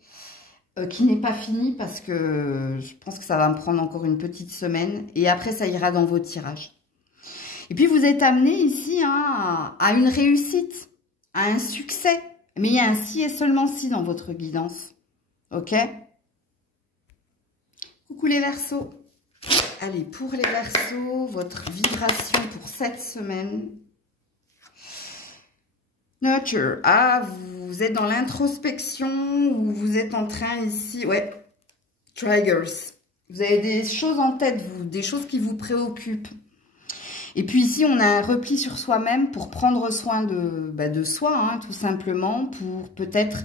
qui n'est pas fini parce que je pense que ça va me prendre encore une petite semaine. Et après, ça ira dans vos tirages. Et puis, vous êtes amené ici à une réussite, à un succès. Mais il y a un si et seulement si dans votre guidance. Ok? Coucou les Verseaux. Allez, pour les Verseaux, votre vibration pour cette semaine. Nurture. Ah, vous êtes dans l'introspection ou vous êtes en train ici... Ouais, triggers. Vous avez des choses en tête, vous, des choses qui vous préoccupent. Et puis ici, on a un repli sur soi-même pour prendre soin de soi, hein, tout simplement, pour peut-être,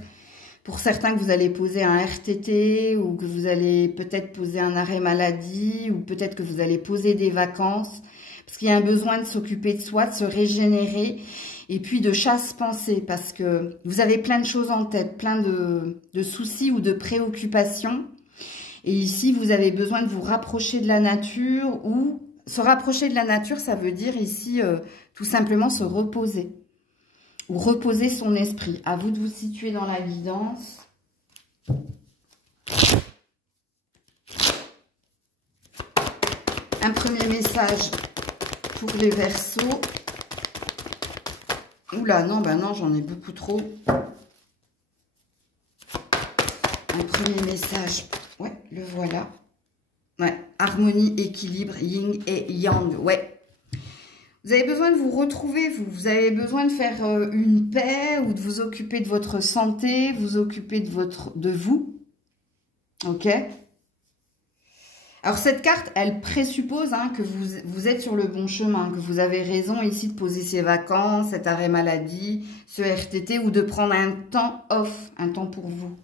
pour certains que vous allez poser un RTT, ou que vous allez peut-être poser un arrêt maladie, ou peut-être que vous allez poser des vacances, parce qu'il y a un besoin de s'occuper de soi, de se régénérer, et puis de chasse-pensée, parce que vous avez plein de choses en tête, plein de soucis ou de préoccupations. Et ici, vous avez besoin de vous rapprocher de la nature, ou se rapprocher de la nature, ça veut dire ici tout simplement se reposer, ou reposer son esprit. À vous de vous situer dans la guidance. Un premier message pour les Verseaux. Oula, non, ben non, j'en ai beaucoup trop. Un premier message. Ouais, le voilà. Ouais, harmonie, équilibre, yin et yang. Ouais. Vous avez besoin de vous retrouver, vous avez besoin de faire une paix ou de vous occuper de votre santé, vous occuper de vous. Ok? Alors, cette carte, elle présuppose hein, que vous êtes sur le bon chemin, que vous avez raison ici de poser ces vacances, cet arrêt maladie, ce RTT, ou de prendre un temps off, un temps pour vous.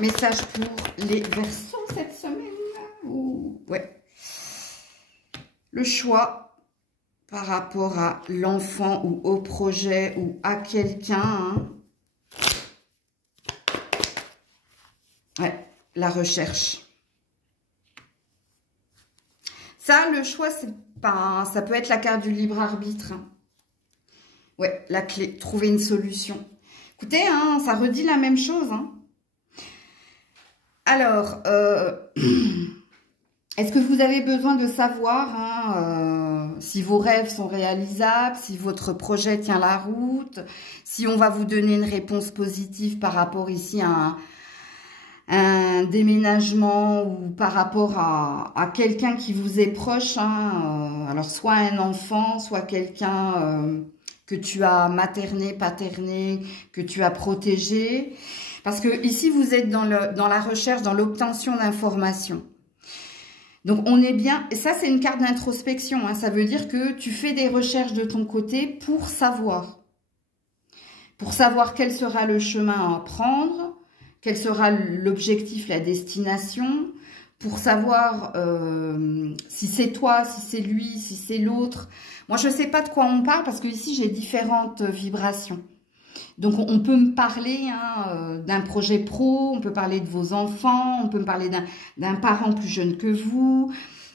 Message pour les Verseaux cette semaine. Ouh, ouais. Le choix par rapport à l'enfant ou au projet ou à quelqu'un. Hein. Ouais, la recherche. Ça, le choix, c'est pas, ça peut être la carte du libre arbitre. Hein. Ouais, la clé, trouver une solution. Écoutez, hein, ça redit la même chose. Hein. Alors, est-ce que vous avez besoin de savoir hein, si vos rêves sont réalisables, si votre projet tient la route, si on va vous donner une réponse positive par rapport ici à un déménagement ou par rapport à quelqu'un qui vous est proche, hein, alors soit un enfant, soit quelqu'un que tu as materné, paterné, que tu as protégé. Parce que ici, vous êtes dans la recherche, dans l'obtention d'informations. Donc, on est bien... Et ça, c'est une carte d'introspection. Hein, ça veut dire que tu fais des recherches de ton côté pour savoir. Pour savoir quel sera le chemin à prendre, quel sera l'objectif, la destination. Pour savoir si c'est toi, si c'est lui, si c'est l'autre. Moi, je ne sais pas de quoi on parle parce que ici, j'ai différentes vibrations. Donc, on peut me parler hein, d'un projet pro, on peut parler de vos enfants, on peut me parler d'un parent plus jeune que vous,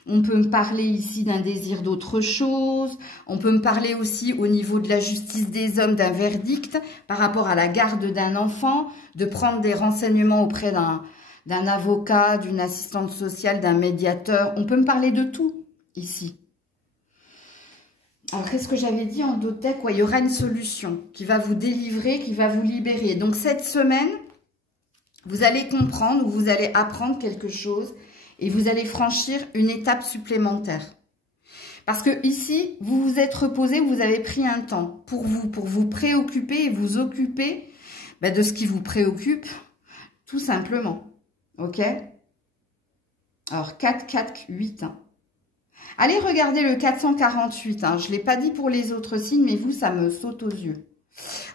on peut me parler ici d'un désir d'autre chose, on peut me parler aussi au niveau de la justice des hommes d'un verdict par rapport à la garde d'un enfant, de prendre des renseignements auprès d'un avocat, d'une assistante sociale, d'un médiateur. On peut me parler de tout ici. Alors, qu'est-ce que j'avais dit en Dotec? Ouais, il y aura une solution qui va vous délivrer, qui va vous libérer. Donc, cette semaine, vous allez comprendre ou vous allez apprendre quelque chose et vous allez franchir une étape supplémentaire. Parce que ici, vous vous êtes reposé, vous avez pris un temps pour vous préoccuper et vous occuper de ce qui vous préoccupe, tout simplement. Ok? Alors, 4, 4, 8, hein. Allez regarder le 448, hein. Je ne l'ai pas dit pour les autres signes, mais vous, ça me saute aux yeux.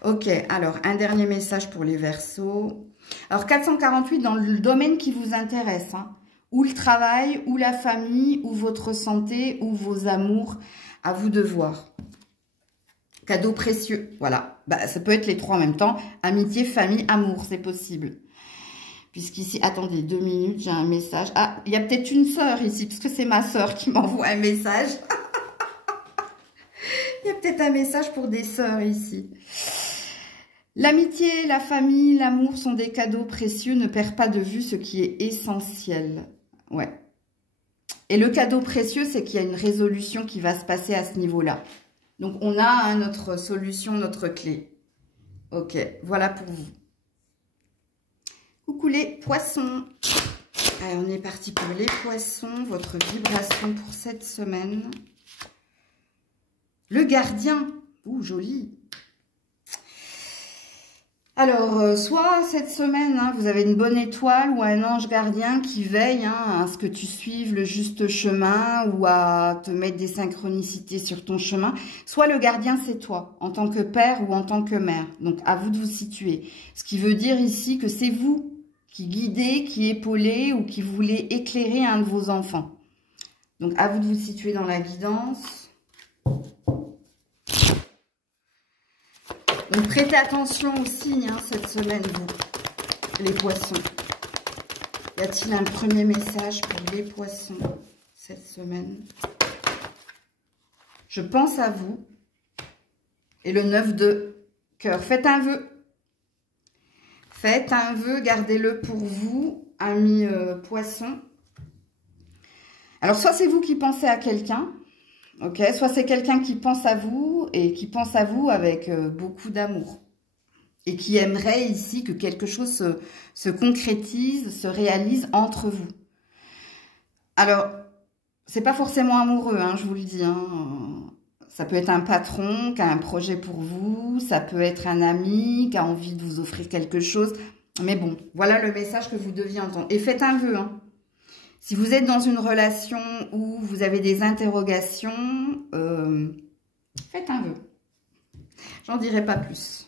Ok, alors, un dernier message pour les Verseaux. Alors, 448, dans le domaine qui vous intéresse, hein. Ou le travail, ou la famille, ou votre santé, ou vos amours, à vous de voir. Cadeau précieux, voilà. Bah, ça peut être les trois en même temps. Amitié, famille, amour, c'est possible. Puisqu'ici, attendez 2 minutes, j'ai un message. Ah, il y a peut-être une sœur ici, parce que c'est ma sœur qui m'envoie un message. Il y a peut-être un message pour des sœurs ici. L'amitié, la famille, l'amour sont des cadeaux précieux. Ne perds pas de vue ce qui est essentiel. Ouais. Et le cadeau précieux, c'est qu'il y a une résolution qui va se passer à ce niveau-là. Donc, on a hein, notre solution, notre clé. Ok, voilà pour vous. Coucou les poissons. Allez, on est parti pour les poissons. Votre vibration pour cette semaine. Le gardien. Ouh, joli. Alors, soit cette semaine, hein, vous avez une bonne étoile ou un ange gardien qui veille hein, à ce que tu suives le juste chemin ou à te mettre des synchronicités sur ton chemin. Soit le gardien, c'est toi, en tant que père ou en tant que mère. Donc, à vous de vous situer. Ce qui veut dire ici que c'est vous qui guidez, qui épaulez ou qui voulez éclairer un de vos enfants. Donc, à vous de vous situer dans la guidance. Donc, prêtez attention aux signes hein, cette semaine, vous, les poissons. Y a-t-il un premier message pour les poissons cette semaine? Je pense à vous. Et le 9 de cœur. Faites un vœu. Faites un vœu, gardez-le pour vous, amis poissons. Alors, soit c'est vous qui pensez à quelqu'un. Ok, soit c'est quelqu'un qui pense à vous et qui pense à vous avec beaucoup d'amour et qui aimerait ici que quelque chose se concrétise, se réalise entre vous. Alors, c'est pas forcément amoureux, hein, je vous le dis. Hein. Ça peut être un patron qui a un projet pour vous, ça peut être un ami qui a envie de vous offrir quelque chose. Mais bon, voilà le message que vous deviez entendre. Et faites un vœu, hein. Si vous êtes dans une relation où vous avez des interrogations, faites un vœu. J'en dirai pas plus.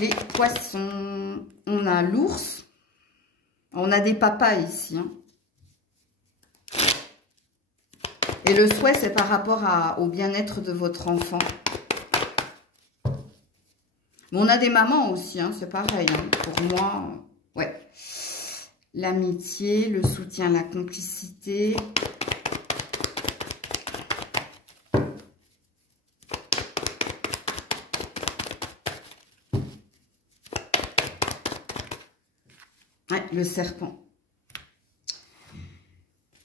Les poissons, on a l'ours. On a des papas ici. Hein. Et le souhait, c'est par rapport au bien-être de votre enfant. Mais on a des mamans aussi, hein, c'est pareil. Hein. Pour moi, ouais. L'amitié, le soutien, la complicité. Ouais, le serpent.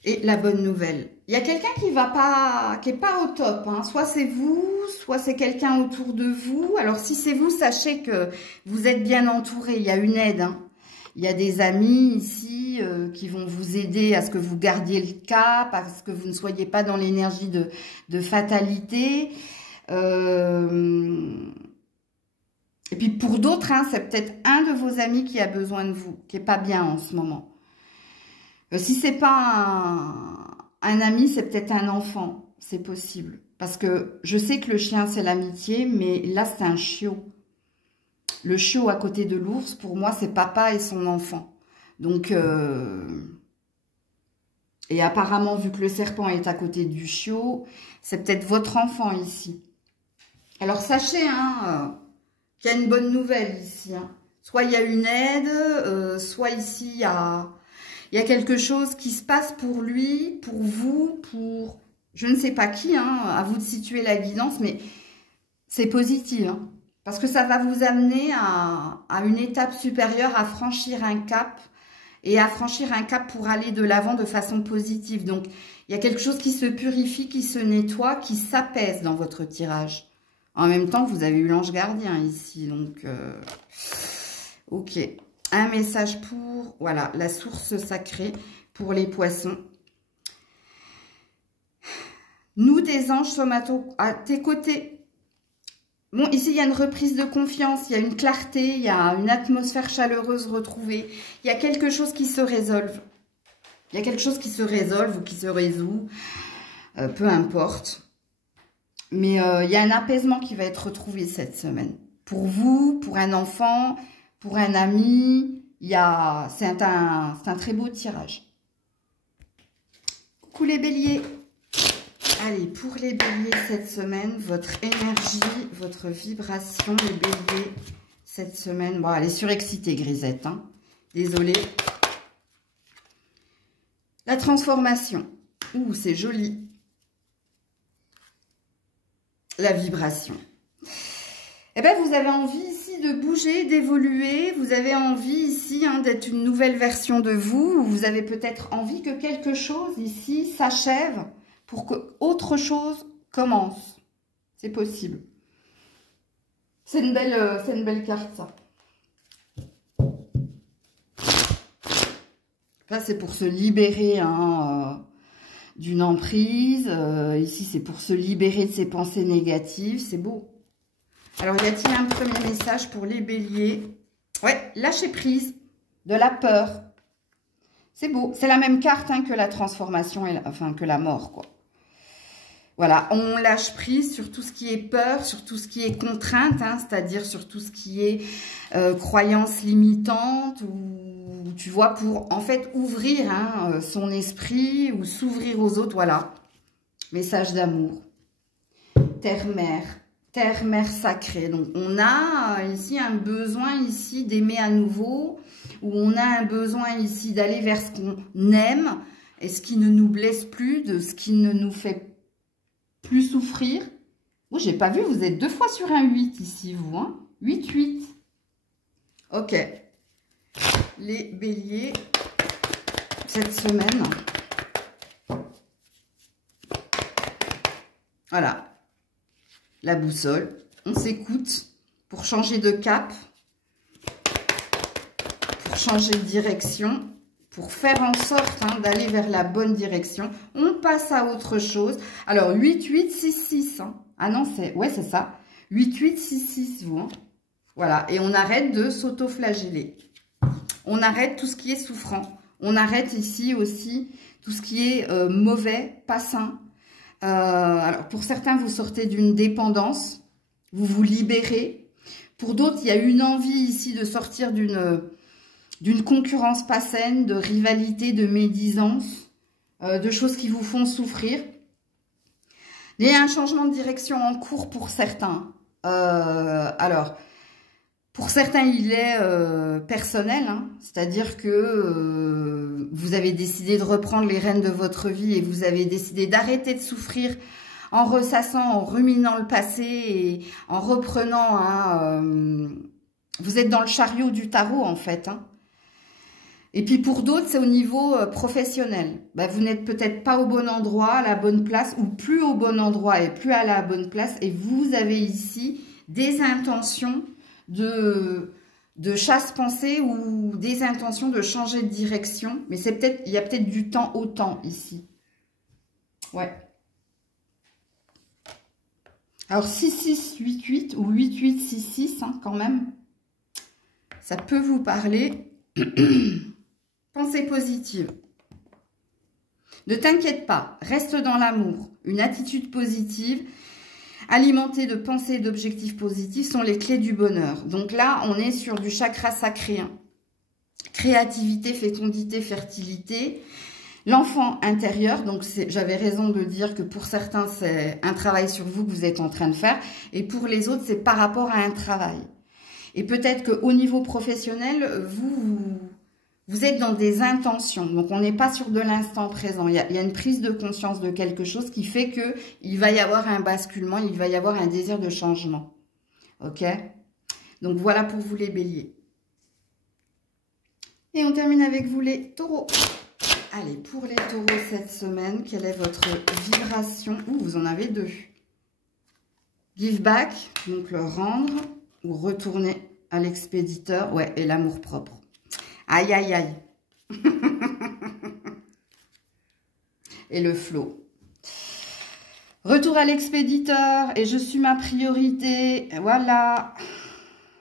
Et la bonne nouvelle. Il y a quelqu'un qui est pas au top. Hein. Soit c'est vous, soit c'est quelqu'un autour de vous. Alors si c'est vous, sachez que vous êtes bien entouré. Il y a une aide. Hein. Il y a des amis ici qui vont vous aider à ce que vous gardiez le cap, à ce que vous ne soyez pas dans l'énergie de fatalité. Et puis pour d'autres, hein, c'est peut-être un de vos amis qui a besoin de vous, qui n'est pas bien en ce moment. Si ce n'est pas un ami, c'est peut-être un enfant, c'est possible. Parce que je sais que le chien, c'est l'amitié, mais là, c'est un chiot. Le chiot à côté de l'ours, pour moi, c'est papa et son enfant. Donc, et apparemment, vu que le serpent est à côté du chiot, c'est peut-être votre enfant ici. Alors, sachez hein, qu'il y a une bonne nouvelle ici. Hein. Soit il y a une aide, soit ici, il y a quelque chose qui se passe pour lui, pour vous, pour je ne sais pas qui. Hein, à vous de situer la guidance, mais c'est positif. Hein. Parce que ça va vous amener à une étape supérieure, à franchir un cap. Et à franchir un cap pour aller de l'avant de façon positive. Donc, il y a quelque chose qui se purifie, qui se nettoie, qui s'apaise dans votre tirage. En même temps, vous avez eu l'ange gardien ici. Donc, ok. Un message pour, voilà, la source sacrée pour les poissons. Nous, des anges, sommes à tes côtés. Bon, ici, il y a une reprise de confiance, il y a une clarté, il y a une atmosphère chaleureuse retrouvée. Il y a quelque chose qui se résolve. Il y a quelque chose qui se résolve ou qui se résout, peu importe. Mais il y a un apaisement qui va être retrouvé cette semaine. Pour vous, pour un enfant, pour un ami, c'est un très beau tirage. Coucou les béliers. Allez, pour les béliers cette semaine, votre énergie, votre vibration, les béliers, cette semaine. Bon, elle est surexcitée, Grisette. Hein. Désolée. La transformation. Ouh, c'est joli. La vibration. Eh bien, vous avez envie ici de bouger, d'évoluer. Vous avez envie ici hein, d'être une nouvelle version de vous. Vous avez peut-être envie que quelque chose ici s'achève pour que autre chose commence. C'est possible. C'est une belle carte, ça. Là, c'est pour se libérer hein, d'une emprise. Ici, c'est pour se libérer de ses pensées négatives. C'est beau. Alors, y a-t-il un premier message pour les béliers? Ouais, lâcher prise, de la peur. C'est beau. C'est la même carte hein, que la transformation, et enfin que la mort, quoi. Voilà, on lâche prise sur tout ce qui est peur, sur tout ce qui est contrainte, hein, c'est-à-dire sur tout ce qui est croyance limitante, ou tu vois, pour en fait ouvrir hein, son esprit ou s'ouvrir aux autres, voilà. Message d'amour. Terre-mère sacrée. Donc, on a ici un besoin ici d'aimer à nouveau, ou on a un besoin ici d'aller vers ce qu'on aime, et ce qui ne nous blesse plus, de ce qui ne nous fait plus souffrir. Oh, j'ai pas vu, vous êtes 2 fois sur un 8 ici, vous. Hein 8. Ok. Les béliers, cette semaine. Voilà. La boussole. On s'écoute pour changer de cap, pour changer de direction, pour faire en sorte hein, d'aller vers la bonne direction. On passe à autre chose. Alors, 8-8-6-6. Hein. Ah non, c'est... Ouais, c'est ça. 8-8-6-6, vous. Hein. Voilà. Et on arrête de s'auto-flageller. On arrête tout ce qui est souffrant. On arrête ici aussi tout ce qui est mauvais, pas sain. Alors, pour certains, vous sortez d'une dépendance. Vous vous libérez. Pour d'autres, il y a une envie ici de sortir d'une concurrence pas saine, de rivalité, de médisance, de choses qui vous font souffrir. Il y a un changement de direction en cours pour certains. Alors, pour certains, il est personnel, hein, c'est-à-dire que vous avez décidé de reprendre les rênes de votre vie et vous avez décidé d'arrêter de souffrir en ressassant, en ruminant le passé et en reprenant... Hein, vous êtes dans le chariot du tarot, en fait, hein. Et puis pour d'autres, c'est au niveau professionnel. Ben, vous n'êtes peut-être pas au bon endroit, à la bonne place, ou plus au bon endroit et plus à la bonne place. Et vous avez ici des intentions de chasse-pensée ou des intentions de changer de direction. Mais c'est peut-être, il y a peut-être du temps au temps ici. Ouais. Alors 6-6-8-8 ou 8-8-6-6 hein, quand même. Ça peut vous parler. Pensée positive. Ne t'inquiète pas, reste dans l'amour. Une attitude positive, alimentée de pensées et d'objectifs positifs sont les clés du bonheur. Donc là, on est sur du chakra sacré. Hein. Créativité, fécondité, fertilité. L'enfant intérieur, donc j'avais raison de dire que pour certains, c'est un travail sur vous que vous êtes en train de faire. Et pour les autres, c'est par rapport à un travail. Et peut-être qu'au niveau professionnel, vous êtes dans des intentions. Donc, on n'est pas sur de l'instant présent. Il y a une prise de conscience de quelque chose qui fait qu'il va y avoir un basculement, il va y avoir un désir de changement. Ok? Donc, voilà pour vous les béliers. Et on termine avec vous les taureaux. Allez, pour les taureaux cette semaine, quelle est votre vibration? Ouh, vous en avez 2. Give back, donc le rendre ou retourner à l'expéditeur. Ouais, et l'amour propre. Aïe, aïe, aïe. Et le flot. Retour à l'expéditeur. Et je suis ma priorité. Voilà.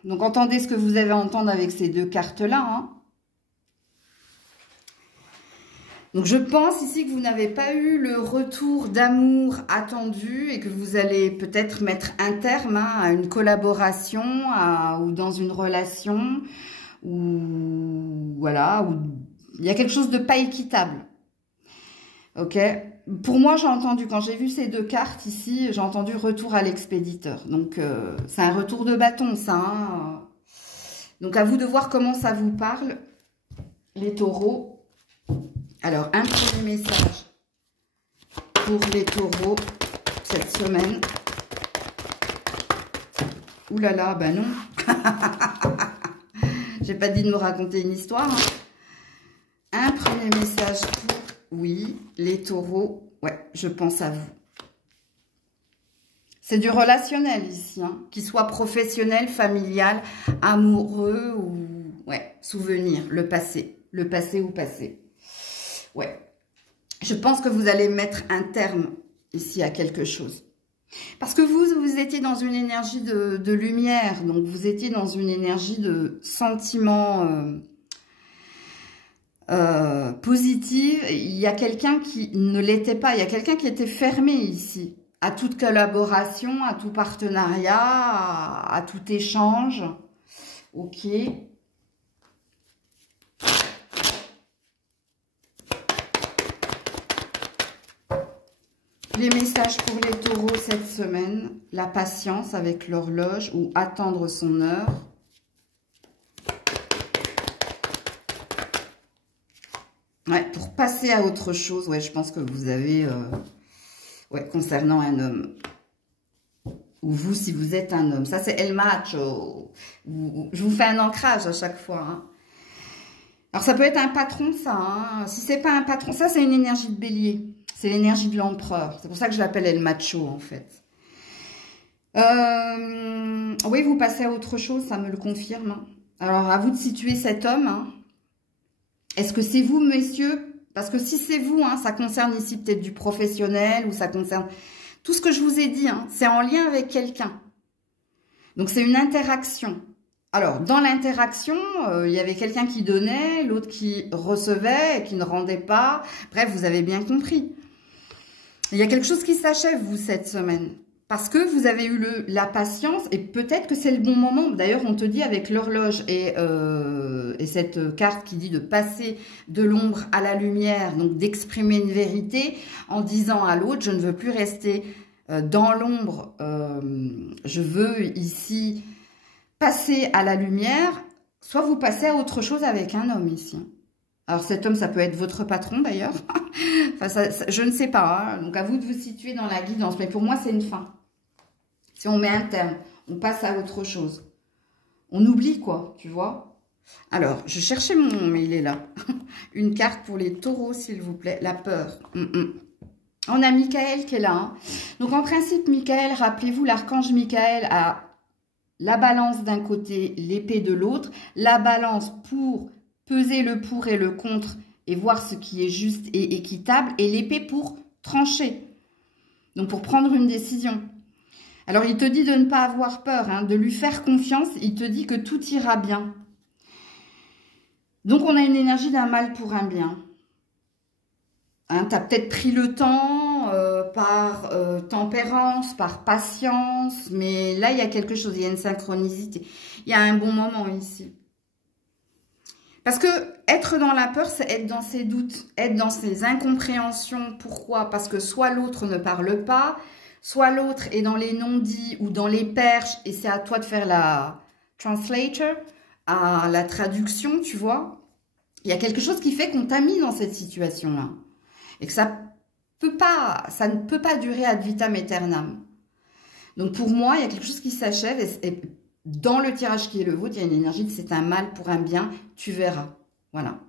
Donc, entendez ce que vous avez à entendre avec ces 2 cartes-là. Hein. Donc, je pense ici que vous n'avez pas eu le retour d'amour attendu et que vous allez peut-être mettre un terme hein, à une collaboration ou dans une relation ou voilà, où il y a quelque chose de pas équitable. Ok? Pour moi, j'ai entendu, quand j'ai vu ces 2 cartes ici, j'ai entendu retour à l'expéditeur. Donc, c'est un retour de bâton, ça. Hein. Donc, à vous de voir comment ça vous parle, les taureaux. Alors, un premier message pour les taureaux cette semaine. Ouh là là, ben non. J'ai pas dit de me raconter une histoire. Hein. Un premier message pour, oui, les taureaux. Ouais, je pense à vous. C'est du relationnel ici, hein, qu'il soit professionnel, familial, amoureux ou, ouais, souvenir, le passé ou passé. Ouais, je pense que vous allez mettre un terme ici à quelque chose. Parce que vous étiez dans une énergie de lumière, donc vous étiez dans une énergie de sentiment positive. Il y a quelqu'un qui ne l'était pas, il y a quelqu'un qui était fermé ici, à toute collaboration, à tout partenariat, à tout échange. Ok. Les messages pour les taureaux cette semaine, la patience avec l'horloge ou attendre son heure. Ouais, pour passer à autre chose, ouais, je pense que vous avez, ouais, concernant un homme. Ou vous, si vous êtes un homme. Ça, c'est El Macho. Je vous fais un ancrage à chaque fois. Hein. Alors, ça peut être un patron, ça. Hein. Si c'est pas un patron, ça, c'est une énergie de bélier. C'est l'énergie de l'empereur. C'est pour ça que je l'appelle El Macho, en fait. Oui, vous passez à autre chose, ça me le confirme. Hein. Alors, à vous de situer cet homme. Hein. Est-ce que c'est vous, messieurs? Parce que si c'est vous, hein, ça concerne ici peut-être du professionnel ou ça concerne... Tout ce que je vous ai dit, hein, c'est en lien avec quelqu'un. Donc, c'est une interaction. Alors, dans l'interaction, il y avait quelqu'un qui donnait, l'autre qui recevait et qui ne rendait pas. Bref, vous avez bien compris. Il y a quelque chose qui s'achève, vous, cette semaine. Parce que vous avez eu la patience et peut-être que c'est le bon moment. D'ailleurs, on te dit avec l'horloge et cette carte qui dit de passer de l'ombre à la lumière, donc d'exprimer une vérité en disant à l'autre, je ne veux plus rester dans l'ombre, je veux ici passer à la lumière, soit vous passez à autre chose avec un homme ici. Alors cet homme, ça peut être votre patron d'ailleurs. Enfin, je ne sais pas, hein. Donc à vous de vous situer dans la guidance. Mais pour moi, c'est une fin. Si on met un terme, on passe à autre chose. On oublie quoi, tu vois. Alors, je cherchais mon... Mais il est là. Une carte pour les taureaux, s'il vous plaît. La peur. On a Michael qui est là. Hein. Donc en principe, Michael, rappelez-vous, l'archange Michael a la balance d'un côté, l'épée de l'autre. La balance pour... peser le pour et le contre et voir ce qui est juste et équitable. Et l'épée pour trancher. Donc, pour prendre une décision. Alors, il te dit de ne pas avoir peur, hein, de lui faire confiance. Il te dit que tout ira bien. Donc, on a une énergie d'un mal pour un bien. Hein, tu as peut-être pris le temps par tempérance, par patience. Mais là, il y a quelque chose. Il y a une synchronicité. Il y a un bon moment ici. Parce que être dans la peur, c'est être dans ses doutes, être dans ses incompréhensions. Pourquoi? Parce que soit l'autre ne parle pas, soit l'autre est dans les non-dits ou dans les perches et c'est à toi de faire la translator, à la traduction, tu vois. Il y a quelque chose qui fait qu'on t'a mis dans cette situation-là et que ça ne peut pas durer ad vitam aeternam. Donc pour moi, il y a quelque chose qui s'achève et dans le tirage qui est le vôtre, il y a une énergie de c'est un mal pour un bien, tu verras. Voilà.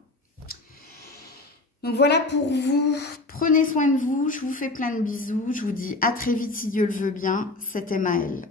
Donc voilà pour vous. Prenez soin de vous. Je vous fais plein de bisous. Je vous dis à très vite si Dieu le veut bien. C'était Maëlle.